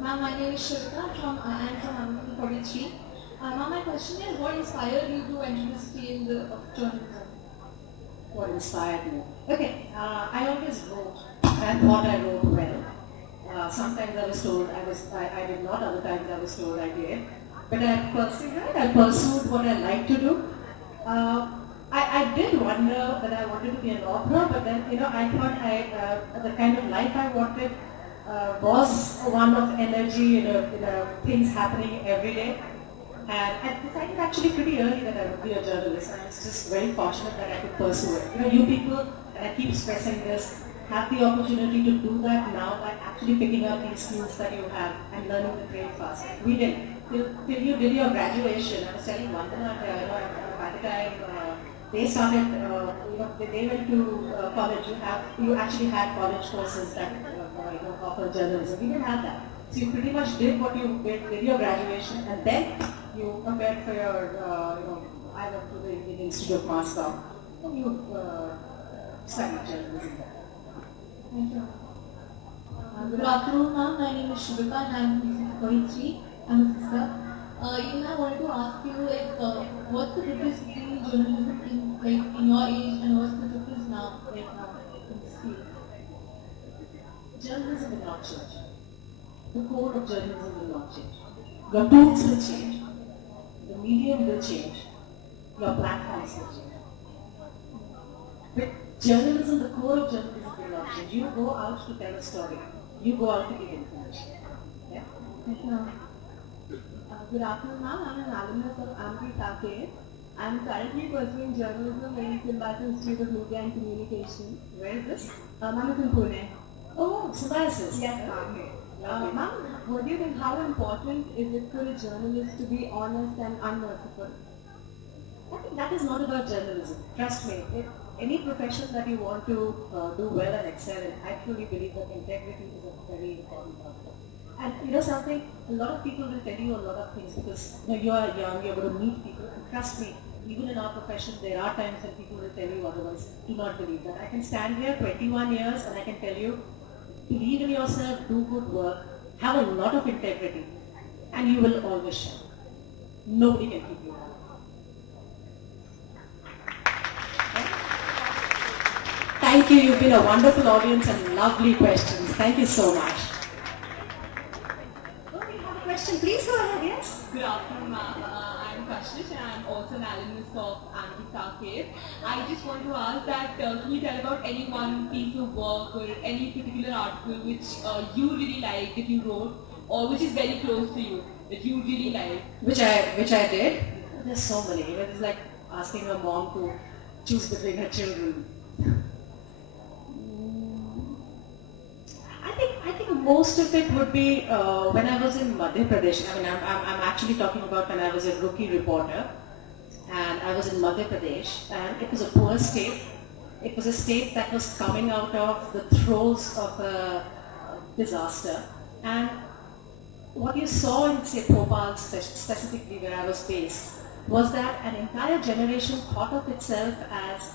Ma'am, my name is Shivita. I'm from Amity 43. Ma'am, my question is, what inspired you to enter this field of journalism? What inspired me? Okay, I always wrote. I thought I wrote well. Sometimes I was told I did not, other times I was told I did. But I pursued what I like to do. I did wonder whether I wanted to be an author, but then, I thought the kind of life I wanted was one of energy, things happening every day. And I decided actually pretty early that I would be a journalist. I was just very fortunate that I could pursue it. You people, and I keep stressing this, have the opportunity to do that now by actually picking up these skills that you have and learning the trade fast. We didn't. Till you did your graduation, I was telling Vandana, by the time they started, they went to college, you actually had college courses that offer journalism. We didn't have that. So you pretty much did what you did your graduation, and then you prepared for your, I went to the Indian Institute of Moscow, and you studied journalism there. Thank you. Good afternoon, ma'am. My name is Shubhika and I'm 43. I'm a sister. Even I wanted to ask you, what's the difference between journalism in your age and what's the difference now, in this field? Journalism will not change. The core of journalism will not change. Your tools will change. The medium will change. Your platforms will change. But journalism, the core of journalism will not change. You go out to tell a story. You go out to give information. Yeah? Yes, ma'am. Good afternoon, ma'am. I'm an alumnus of Amity Sake. I'm currently pursuing journalism in Symbiosis Institute of Media and Communication. Where is this? Ma'am, it's in Pune. Oh, Symbiosis. Yes, ma'am. Ma'am, what do you think, how important is it for a journalist to be honest and unmerciful? I think that is not about journalism. Trust me. Any profession that you want to do well and excel in, I truly believe that integrity is a very important part of it. And something, a lot of people will tell you a lot of things because you are young, you're going to meet people, and trust me, even in our profession, there are times when people will tell you otherwise. Do not believe that. I can stand here 21 years and I can tell you, believe in yourself, do good work, have a lot of integrity, and you will always shine. Nobody can keep you down. Thank you. You've been a wonderful audience and lovely questions. Thank you so much. Oh, you have a question? Please go ahead. Yes. Good afternoon, ma'am. I'm Kashish and I'm also an alumnus of Amity Sake. I just want to ask that, can you tell about any one piece of work or any particular article which you really like that you wrote or which is very close to you that you really like? Which I did. There's so many. It's like asking a mom to choose between her children. I think most of it would be when I was in Madhya Pradesh. I mean, I'm actually talking about when I was a rookie reporter, and I was in Madhya Pradesh, and it was a poor state. It was a state that was coming out of the throes of a disaster, and what you saw in, say, Bhopal specifically where I was based, was that an entire generation thought of itself as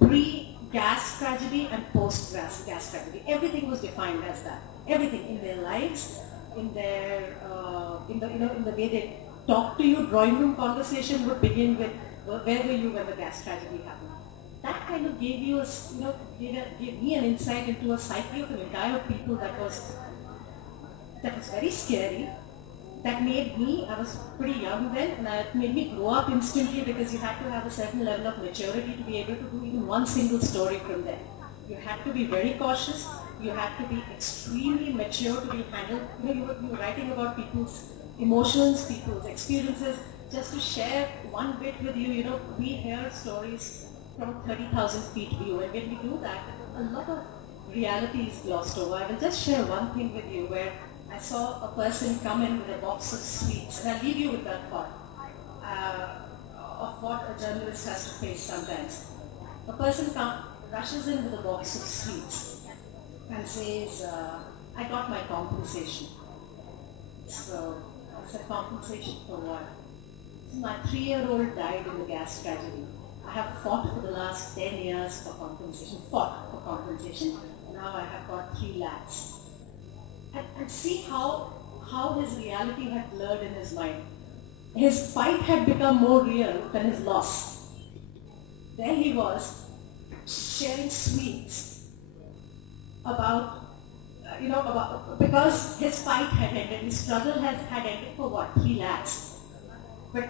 pre-gas tragedy and post-gas tragedy. Everything was defined as that. Everything in their lives, in their, in the way they talk to you. Drawing room conversation would begin with, where were you when the gas tragedy happened? That kind of gave you, gave me an insight into a psyche of an entire people that was very scary. That made me, I was pretty young then, and it made me grow up instantly because you had to have a certain level of maturity to be able to do even one single story from there. You had to be very cautious, you had to be extremely mature to be handled. You were writing about people's emotions, people's experiences. Just to share one bit with you, we hear stories from 30,000 feet view, and when we do that, a lot of reality is glossed over. I will just share one thing with you where I saw a person come in with a box of sweets, and I'll leave you with that thought of what a journalist has to face sometimes. A person rushes in with a box of sweets and says, I got my compensation. So I said, compensation for what? So my 3-year-old died in the gas tragedy. I have fought for the last 10 years for compensation, Now I have got 3 lakhs. And see how his reality had blurred in his mind. His fight had become more real than his loss. There he was, sharing sweets about, because his fight had ended, his struggle had ended for what, 3 lakhs. But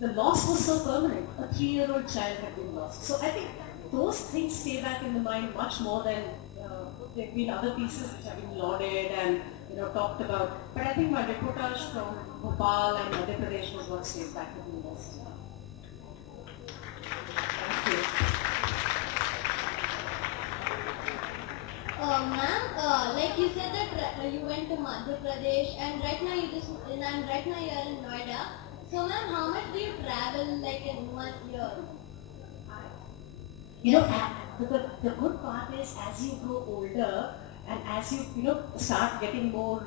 the loss was so permanent. A 3-year-old child had been lost. So I think those things stay back in the mind much more than there have been other pieces which have been lauded and talked about. But I think my reportage from Bhopal and Madhya Pradesh was what stays back with me most. Thank you. Ma'am, like you said that you went to Madhya Pradesh and right now you're in Noida. So ma'am, how much do you travel like in 1 year? The good part is as you grow older and as you start getting more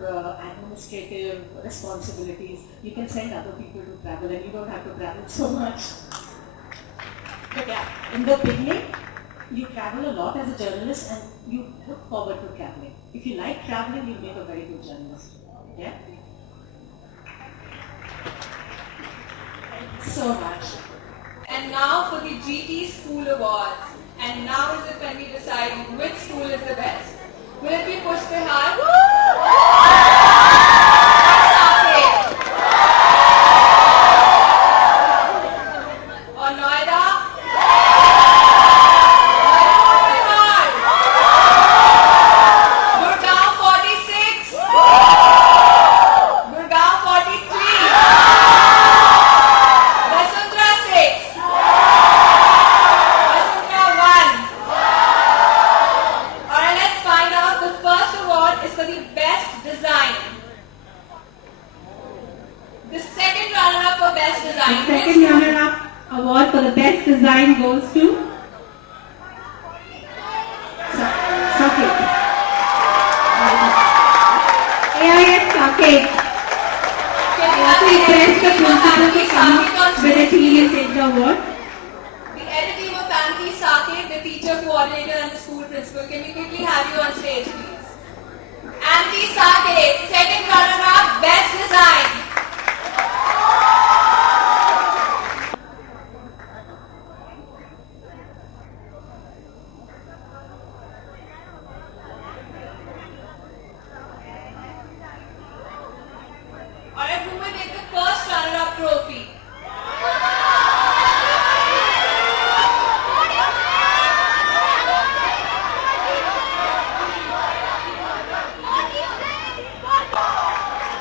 administrative responsibilities, you can send other people to travel and you don't have to travel so much. But yeah, in the beginning, you travel a lot as a journalist and you look forward to traveling. If you like traveling, you make a very good journalist. Yeah? Thank you so much. And now for the GT School Awards. And now is it when we decide which school is the best. Will it be Push Bihar? Or Noida? Gurgaon 46? Gurgaon 43? Vasundhara 6? Vasundhara 1? Alright, let's find out. The first award is for the best design. The second runner-up for best design. The second runner-up award for the best design goes to Saket. AIS Saket. Also impressed the principal to come with a team and take the award. The edit team of Anki Saket, the teacher coordinator and the school principal. Can we quickly have you on stage, please? Anki Saket, second runner-up, best design. Alright, who will take the first runner-up trophy?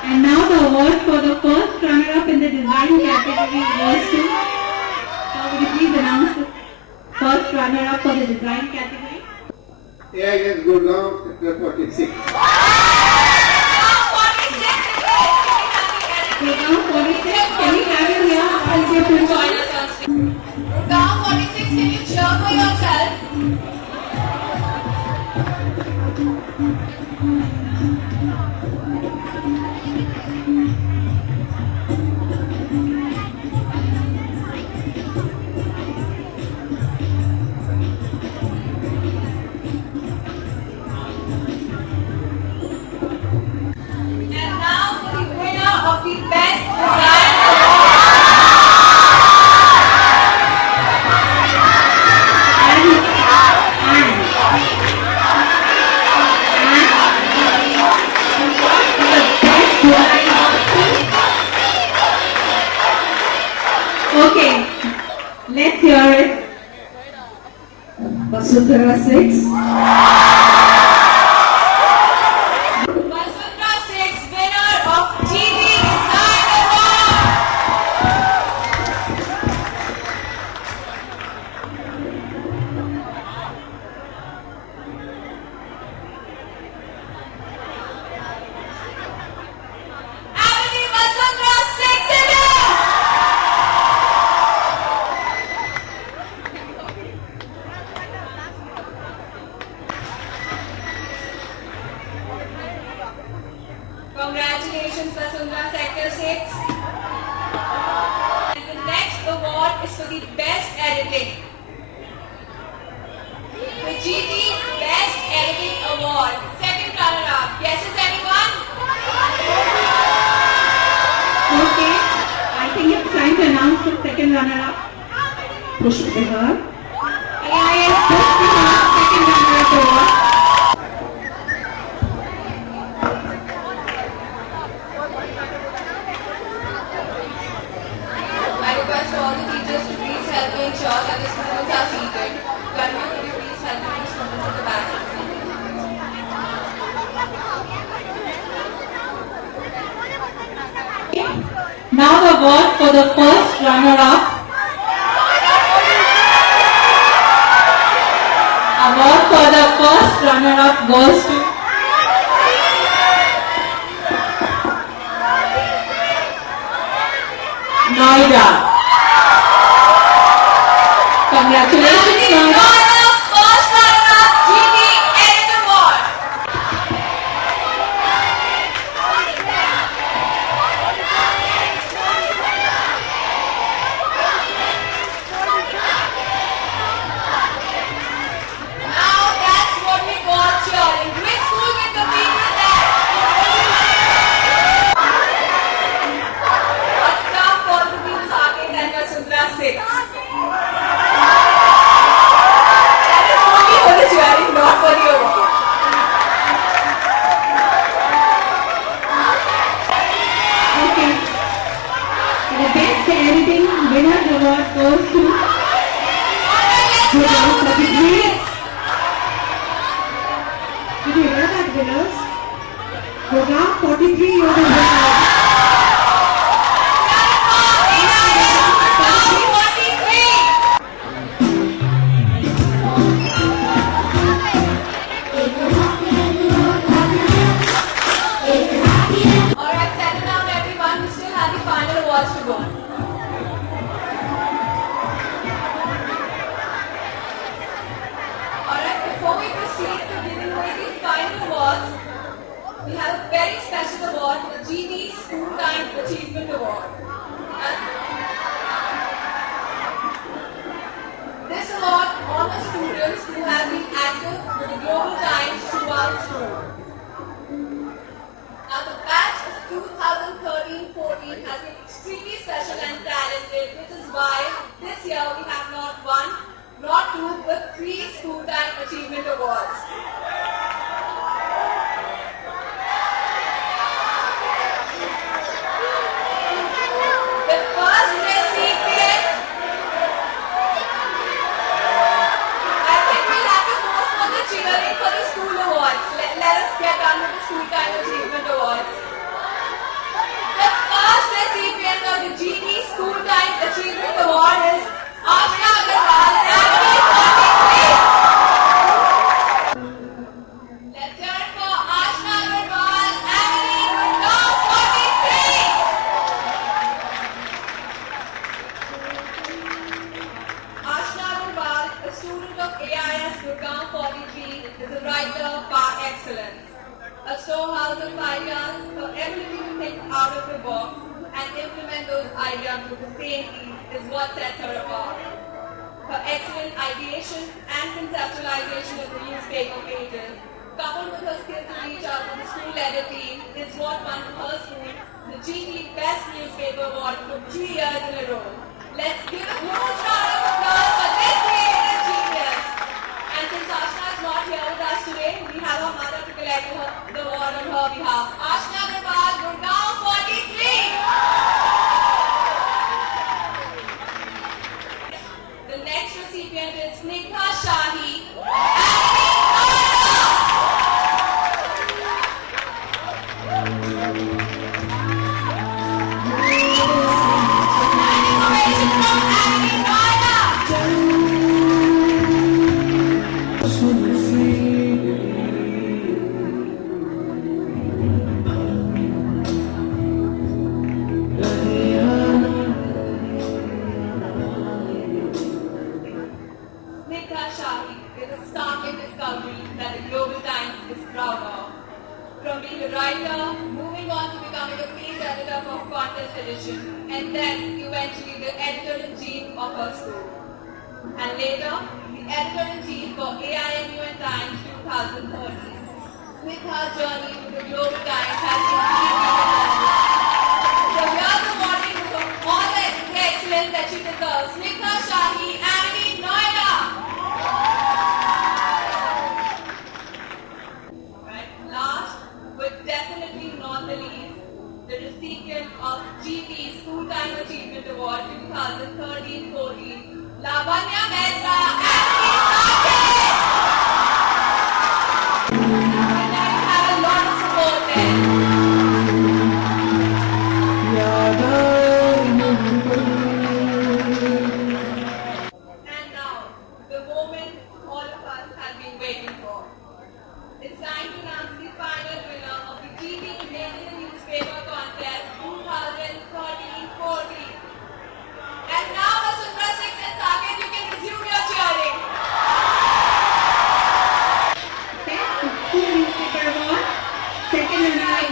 And now the award for the first runner-up in the design category goes to. So would you please announce the first runner-up for the design category? AIS Gurgaon, Sector 46. Gurgaon 46, can we have you here as your principal? Gurgaon 46, can you cheer for yourself? And now for the winner of the best design Okay, let's hear it. Vasundhara 6. Vasundhara 6, winner of GT Design Award. Avenue Vasundhara 6 it is. Congratulations, Vasundhara Sector 6. And the next award is for the best editing. The GT Best Editing Award. Second runner-up. Guesses anyone? Okay, I think it's time to announce the second runner-up. Push Bihar. AIS Push Bihar, second runner-up award. I request Now the award for the first runner-up. Award for the first runner-up goes to Noida. Congratulations, Noida. First runner-up GT Edit Award. Now that's what we call cheering. Which school can compete with that? A tough call to be Saket and Vasundhara 6. That is only for the cheering, not for the award. Okay. The best editing winner award goes to Program 33. Did you hear that, winners? Program 43, you're the winner. Alright, settle down everyone. We still have the final awards to go. Alright, before we proceed to giving away the final awards, we have a very special award, the GT School Time Achievement Award. This award honors students who have been active with the Global Times throughout school. Now the batch of 2013-14 has been extremely special and talented, which is why this year we have not one, not two, but 3 School Time Achievement Awards. The first recipient, I think we'll have to postpone the cheering for the school awards. Let us get on with the School Time Achievement Awards. The first recipient of the GT School Time Achievement Award is Ashna Agarwal, Amity 43. Let's hear it for Ashna Agarwal, Amity 43. Ashna Agarwal, a student of AIS Gurgaon 43, is a writer par excellence. A storehouse of ideas, her ability to think out of the box and implement those ideas with the same ease is what sets her apart. Her excellent ideation and conceptualization of the newspaper pages, coupled with her skill to reach out to the school editing, is what won her school the GT Best Newspaper Award for 3 years in a row. Let's give a huge round of applause for this creative genius. And since Ashna is not here with us today, we have our mother to collect the award on her behalf. Ashna Agarwal, Gurgaon 43. The next recipient is Snigdha Shahi. Snigdha Shahi is a startling discovery that the Global Times is proud of. From being a writer, moving on to becoming a page editor for Contest Edition, and then eventually the editor-in-chief of her school. And later, the editor-in-chief for AIMU and Times 2013. Snigdha's journey to the Global Times has been deeply memorable. So here's a warning for all the excellence that she deserves. Snigdha Shahi, Amity, Noida. Right, last but definitely not the least, the recipient of GT School Time Achievement Award 2013-14, Lavanya Mehta, Amity, Saket. And I have a lot of support there.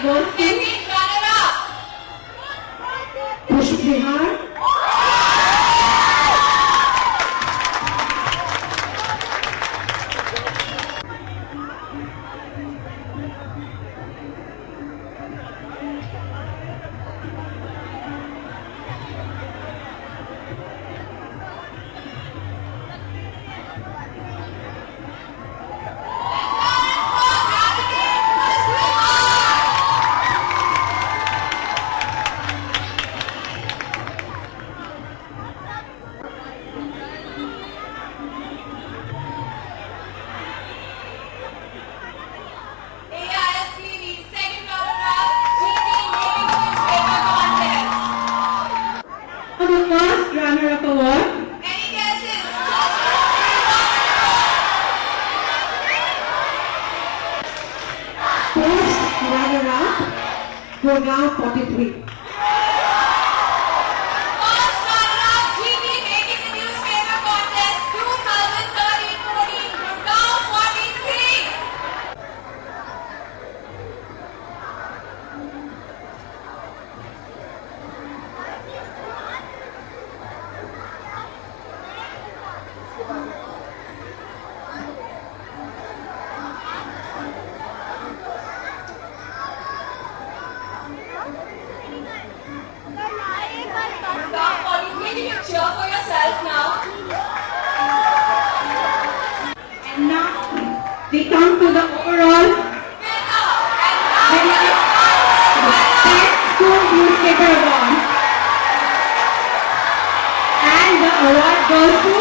award goes to Second runner-up. Push Bihar. AISTV, second runner-up, GT Navy Newspaper Contest. For the first runner-up award, Any guesses? first runner-up, Gurgaon 43. First runner-up, GT Making the Newspaper Contest 2013-14, Gurgaon 43. Gurgaon 43, can you cheer for yourself now? And now we come to the overall winner, the State School Newspaper Award. And the award goes to,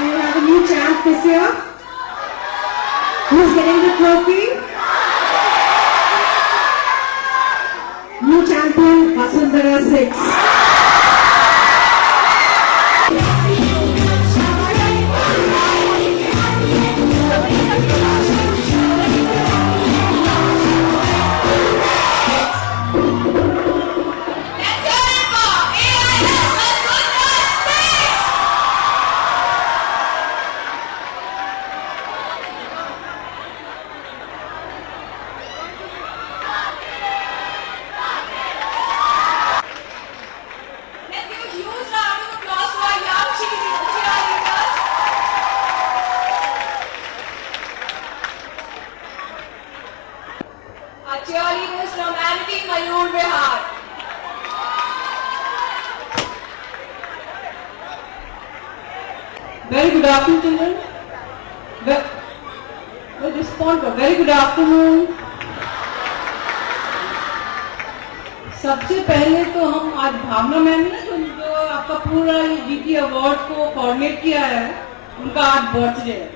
we have a new champ this year. Who's getting the trophy? New champion, Vasundhara 6. Let's give a huge round of applause to our young cheerleaders. Our cheerleaders from Amity, Mayur, Bihar. Very good afternoon, children. Respond. Very good afternoon. सबसे पहले तो हम आज भावना ma'am ने जो आपका पूरा ये जीटी अवार्ड को फॉर्मेट किया है, उनका आज बर्थडे है।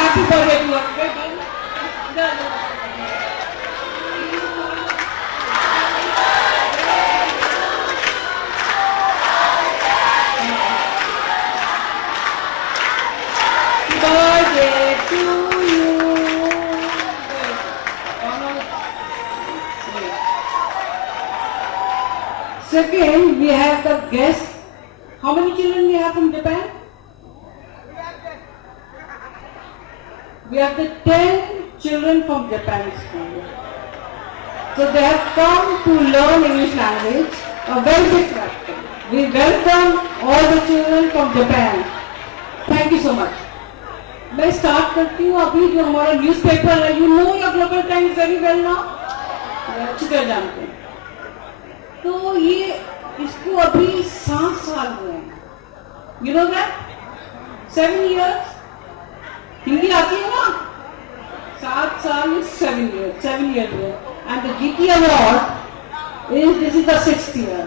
Happy birthday to birthday to you. Second, we have the guest. How many children we have from Japan? We have the 10 children from Japan school. So they have come to learn English language. A very big welcome. We welcome all the children from Japan. Thank you so much. मैं start करती हूँ अभी जो हमारा newspaper है, you know your local times very well ना, अच्छी तरह जानते हैं। तो ये इसको अभी 7 साल हुए हैं, you know that 7 years, Hindi आती है ना, 7 साल is 7 years, 7 years हुए, and the GT award is this is the 6th year.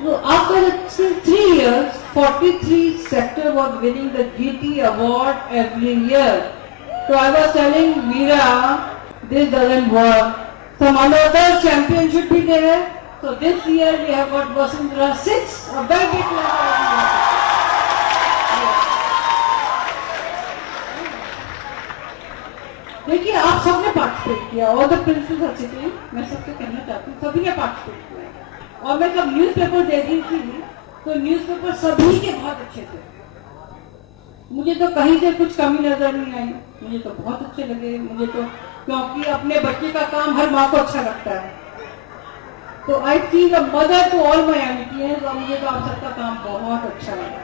So after 3 years, 43 sector was winning the GT award every year. So I was telling Meera, this doesn't work. Some other champion should be there. So this year we have got Vasundhara 6, a very big level. देखिए आप सबने participate किया, all the principles अच्छे थे, मैं सबसे कहना चाहती हूँ सभी ने पार्टिसिपेट किया। और मैं जब न्यूज़पेपर दे रही थी तो न्यूज़पेपर सभी के बहुत अच्छे थे, मुझे तो कहीं से कुछ कमी नजर नहीं आई, मुझे तो बहुत अच्छे लगे। मुझे तो क्योंकि अपने बच्चे का काम हर माँ को अच्छा लगता है। तो I feel a mother to all my Amitians, और मुझे तो आप सबका काम बहुत अच्छा लगा।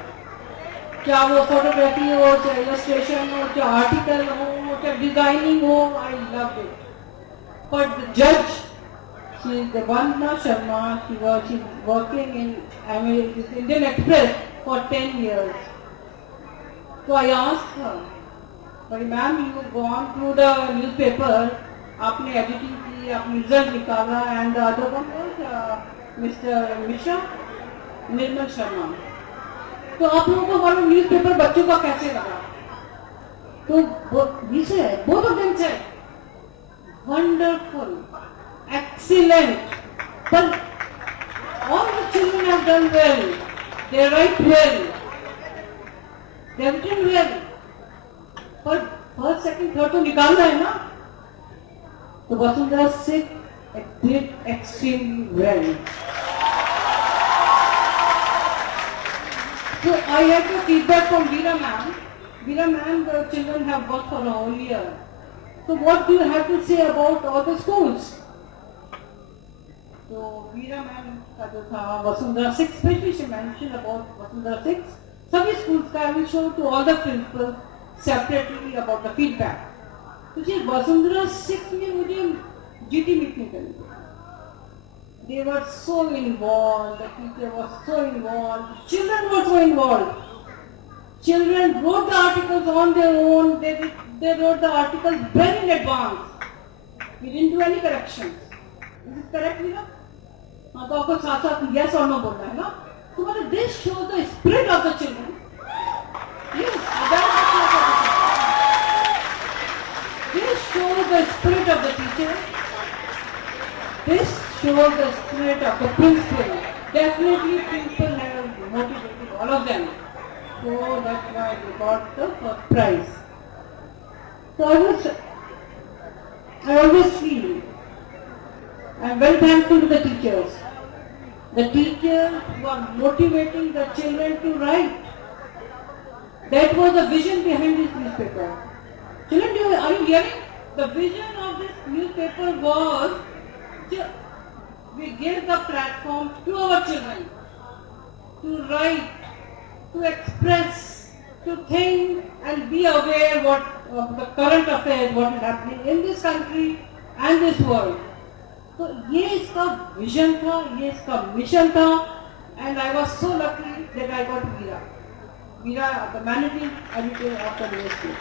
क्या वो फोटोग्राफी हो, चाहे इलस्ट्रेशन हो, चाहे आर्टिकल हो, चाहे डिजाइनिंग हो, I love it. But the जज, she is the Vandana Sharma, she is working in Indian Express for 10 years. So I asked her, but ma'am, you've gone through the newspaper, आपने editing की, आपने result निकाला, and the other one was Mr. Mishra, निर्मल शर्मा। तो आप लोगों को हमारा newspaper बच्चों का कैसे लगा? तो both of them said, wonderful, excellent, but all the children have done well, they write well, they have written well, but first, second, third तो निकालना है ना? तो Vasundhara Sikh did extremely well. So I had the feedback from Veera ma'am. Veera ma'am, the children have worked for a whole year. So what do you have to say about all the schools? So Veera ma'am का जो था Vasundhara six, especially she mentioned about Vasundhara six, सभी schools का I will show to all the principals separately about the feedback. तो जी Vasundhara six में मुझे GT meeting करनी थी। They were so involved, the teacher was so involved, children were so involved. Children wrote the articles on their own, they wrote the articles well in advance. We didn't do any corrections. Is it correct, Veera? हाँ तो आपको साथ साथ yes or no बोलना है ना? तो मतलब this shows the spirit of the children. Yes, this shows the spirit of the teacher. This shows the spirit of the principal. Definitely principal have motivated all of them. So that's why they got the first prize. So I always feel I'm very thankful to the teachers. The teachers who are motivating the children to write. That was the vision behind this newspaper. Children, are you hearing? The vision of this newspaper was we give the platform to our children to write, to express, to think and be aware of the current affairs, what is happening in this country and this world. तो ये इसका vision था, ये इसका mission था, and I was so lucky that I got Veera. Veera, the managing editor of the university.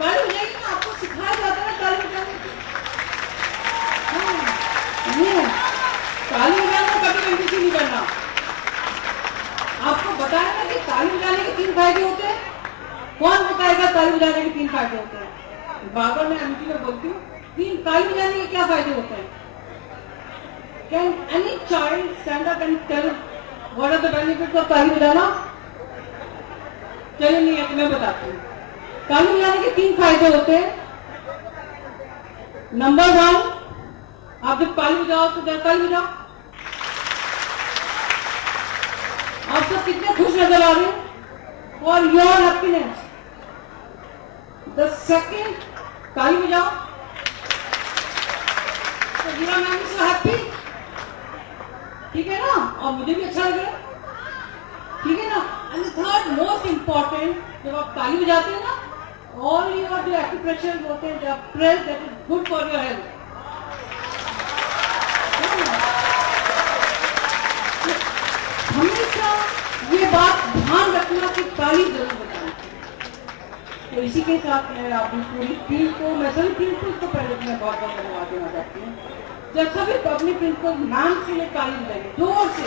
ताली बजाइए ना, आपको सिखाया जाता है ताली बजाने की। ये ताली बजाने में कभी कंजूसी नहीं करना। आपको बताया ना कि ताली बजाने के 3 फायदे होते हैं। कौन बताएगा ताली बजाने के 3 फायदे होते हैं? बाबर मैं एमटी में बोलती हूँ, 3 ताली बजाने के क्या फायदे होते हैं? Can any child stand up and tell what are the benefits of ताली बजाना? चलिए नहीं है, मैं बताती हूँ। ताली बजाने के 3 फायदे होते हैं। नंबर 1, आप जब ताली बजाओ तो जरा ताली बजाओ। आप सब कितने खुश नजर आ रहे हैं? For your happiness. The second, ताली बजाओ। तो Veera ma'am is so happy. ठीक है ना? और मुझे भी अच्छा लग रहा है। ठीक है ना? And the third most important, जब आप ताली बजाते हैं ना, all your जो acupressure होते हैं, जब press that is good for your health. हमेशा ये बात ध्यान रखना कि ताली जरूर बजाना। तो इसी के साथ मैं अपनी पूरी टीम को, मैं सभी प्रिंसिपल को पहले मैं बहुत बहुत धन्यवाद देना चाहती हूँ। जब सभी अपनी प्रिंसिपल मैम के लिए ताली बजाएंगे जोर से।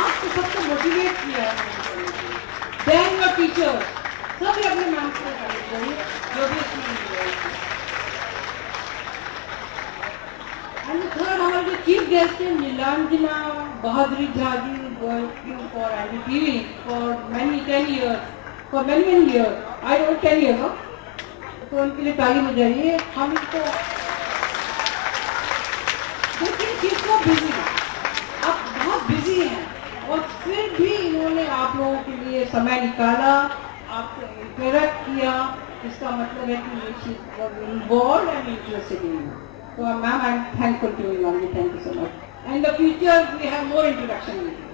आपको सबको मोटिवेट किया है देन योर टीचर, सभी अपने मैम के लिए ताली बजाइए जो भी इसमें। And the third, हमारे जो चीफ गेस्ट हैं नीलांजना बहादुरी Jha ji, working for NDTV for many 10 years, for many years, I don't 10 years, huh? तो उनके लिए ताली बजाइए। हम इनको देखिए चीफ को बिजी लिए समय निकाला, आपको इंटरेक्ट किया, इसका मतलब है कि ये चीज involve and interested in you. So ma'am, I'm thankful to you, ma'am. Thank you so much. And in the future we have more introduction with you.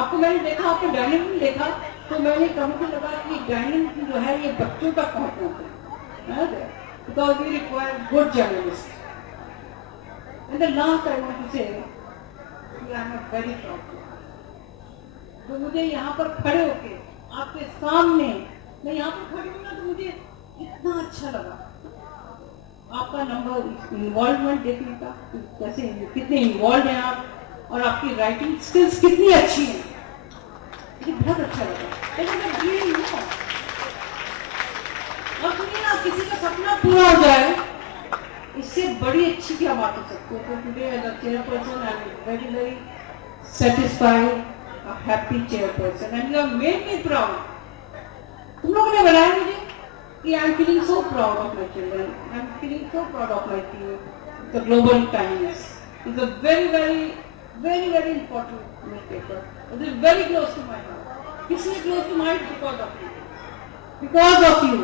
आपको मैंने देखा, आपको डाइनिंग रूम देखा, तो मैंने मुझे लगा कि डाइनिंग रूम जो है ये बच्चों तक पहुंचना है. Because we require good journalists. And the last I want to say, I am very proud. तो मुझे यहाँ पर खड़े होके आपके सामने, मैं यहाँ पर खड़ी हूँ ना, तो मुझे इतना अच्छा लगा. आपका नंबर इन्वॉल्वमेंट देखने का, कैसे कितने इन्वॉल्व हैं आप, और आपकी राइटिंग स्किल्स कितनी अच्छी हैं, मुझे बहुत अच्छा लगा. लेकिन मैं ड्रीम हूँ, और सुनिए ना, किसी का सपना पूरा हो जाए, इससे बड़ी अच्छी क्या बात हो सकती है. तो today as a chairperson I am very very satisfied, a happy chairperson, and you have made me proud. तुम लोगों ने बनाया मुझे कि I am feeling so proud of my children, I am feeling so proud of my team. The Global Times is a very very very very important newspaper. It is very close to my heart. किसने close to my? Because of you,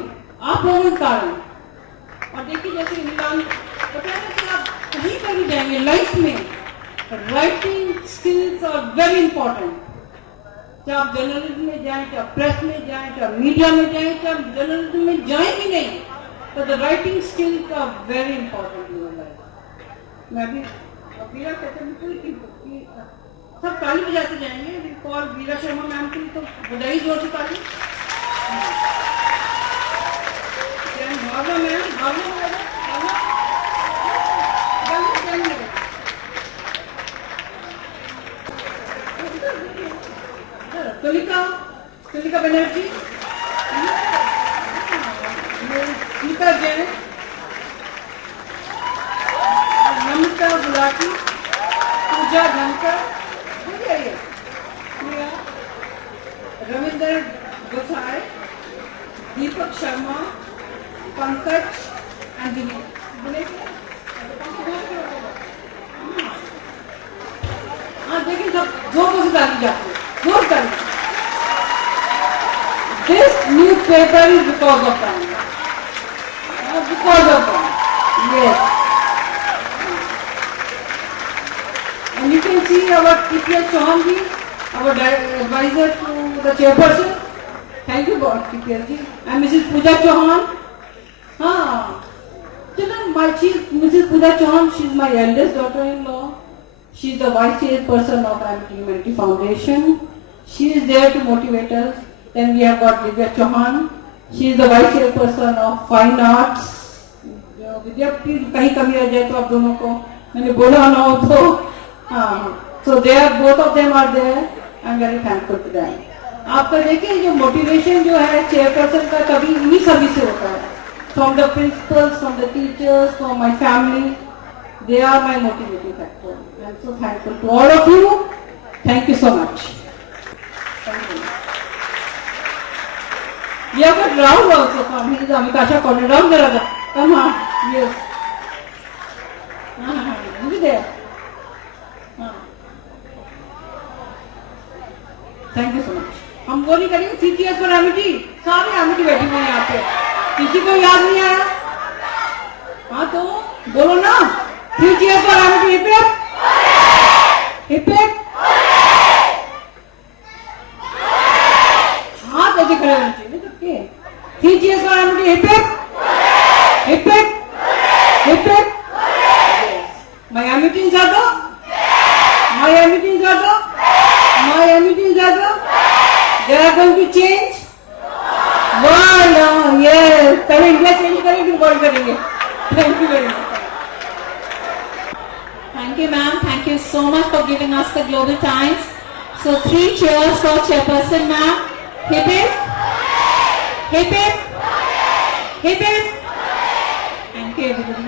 आप लोगों के कारण. और देखिए जैसे मिलान बताया कि आप कहीं पर भी जाएंगे लाइफ में, writing skills are very important. चाहे आप जर्नलिज्म में जाएं, चाहे प्रेस में जाएं, चाहे मीडिया में जाएं, चाहे जर्नलिज्म में जाएं भी नहीं, तो the writing skills are very important in your life. मैं भी वीरा कहते हैं सब ताली बजाते जाएंगे. और वीरा शर्मा मैम के लिए तो बधाई, जोर से ताली. भावना मैम, तुलिका बनर्जी, गीता जैन, नमिता गुलाटी, पूजा धनकर, रविंदर गोसाई, दीपक शर्मा, पंकज एंड दिनेश. हाँ देखिए सब जोर से डाली जाती है, जोर डाली. This newspaper is because of them. Because of them. Yes. And you can see our T.P.S. Chauhan ji, our advisor to the chairperson. Thank you, T.P.S. ji. And Mrs. Pooja Chauhan. Mrs. Pooja Chauhan, she is my eldest daughter-in-law. She is the vice chairperson of Amity Humanity Foundation. She is there to motivate us. Then we have got Divya Chauhan. She is the vice chairperson of Fine Arts. विद्या कहीं कमी रह जाए तो आप दोनों को मैंने बोला ना हो तो so they are, both of them are there. I am very thankful to them. आपका देखिए जो मोटिवेशन जो है चेयरपर्सन का कभी इन्हीं सभी से होता है. From the principals, from the teachers, from my family, they are my motivating factor. I am so thankful to all of you. Thank you so much. Thank you. We have got Rahul also from his Amikasha corner. Rahul Darada, come on. Yes. Is it there? Thank you so much. हम वो नहीं करेंगे CTS और Amity, सारे Amity बैठे हुए हैं यहाँ पे. किसी को याद नहीं आया? हाँ तो बोलो ना. CTS और Amity hip hip hip hip. हाँ तो दिख रहे हैं CTS और Amity hip hip hip hip hip hip. My Amityns are the, my Amityns are the, my Amityns are the. They are going to change world. Yes, पहले India change करेंगे फिर world करेंगे. Thank you very much. Thank you, ma'am. Thank you so much for giving us the Global Times. So 3 cheers for Chairperson, ma'am. Hip hip, hip hip, hip hip. Thank you, everybody.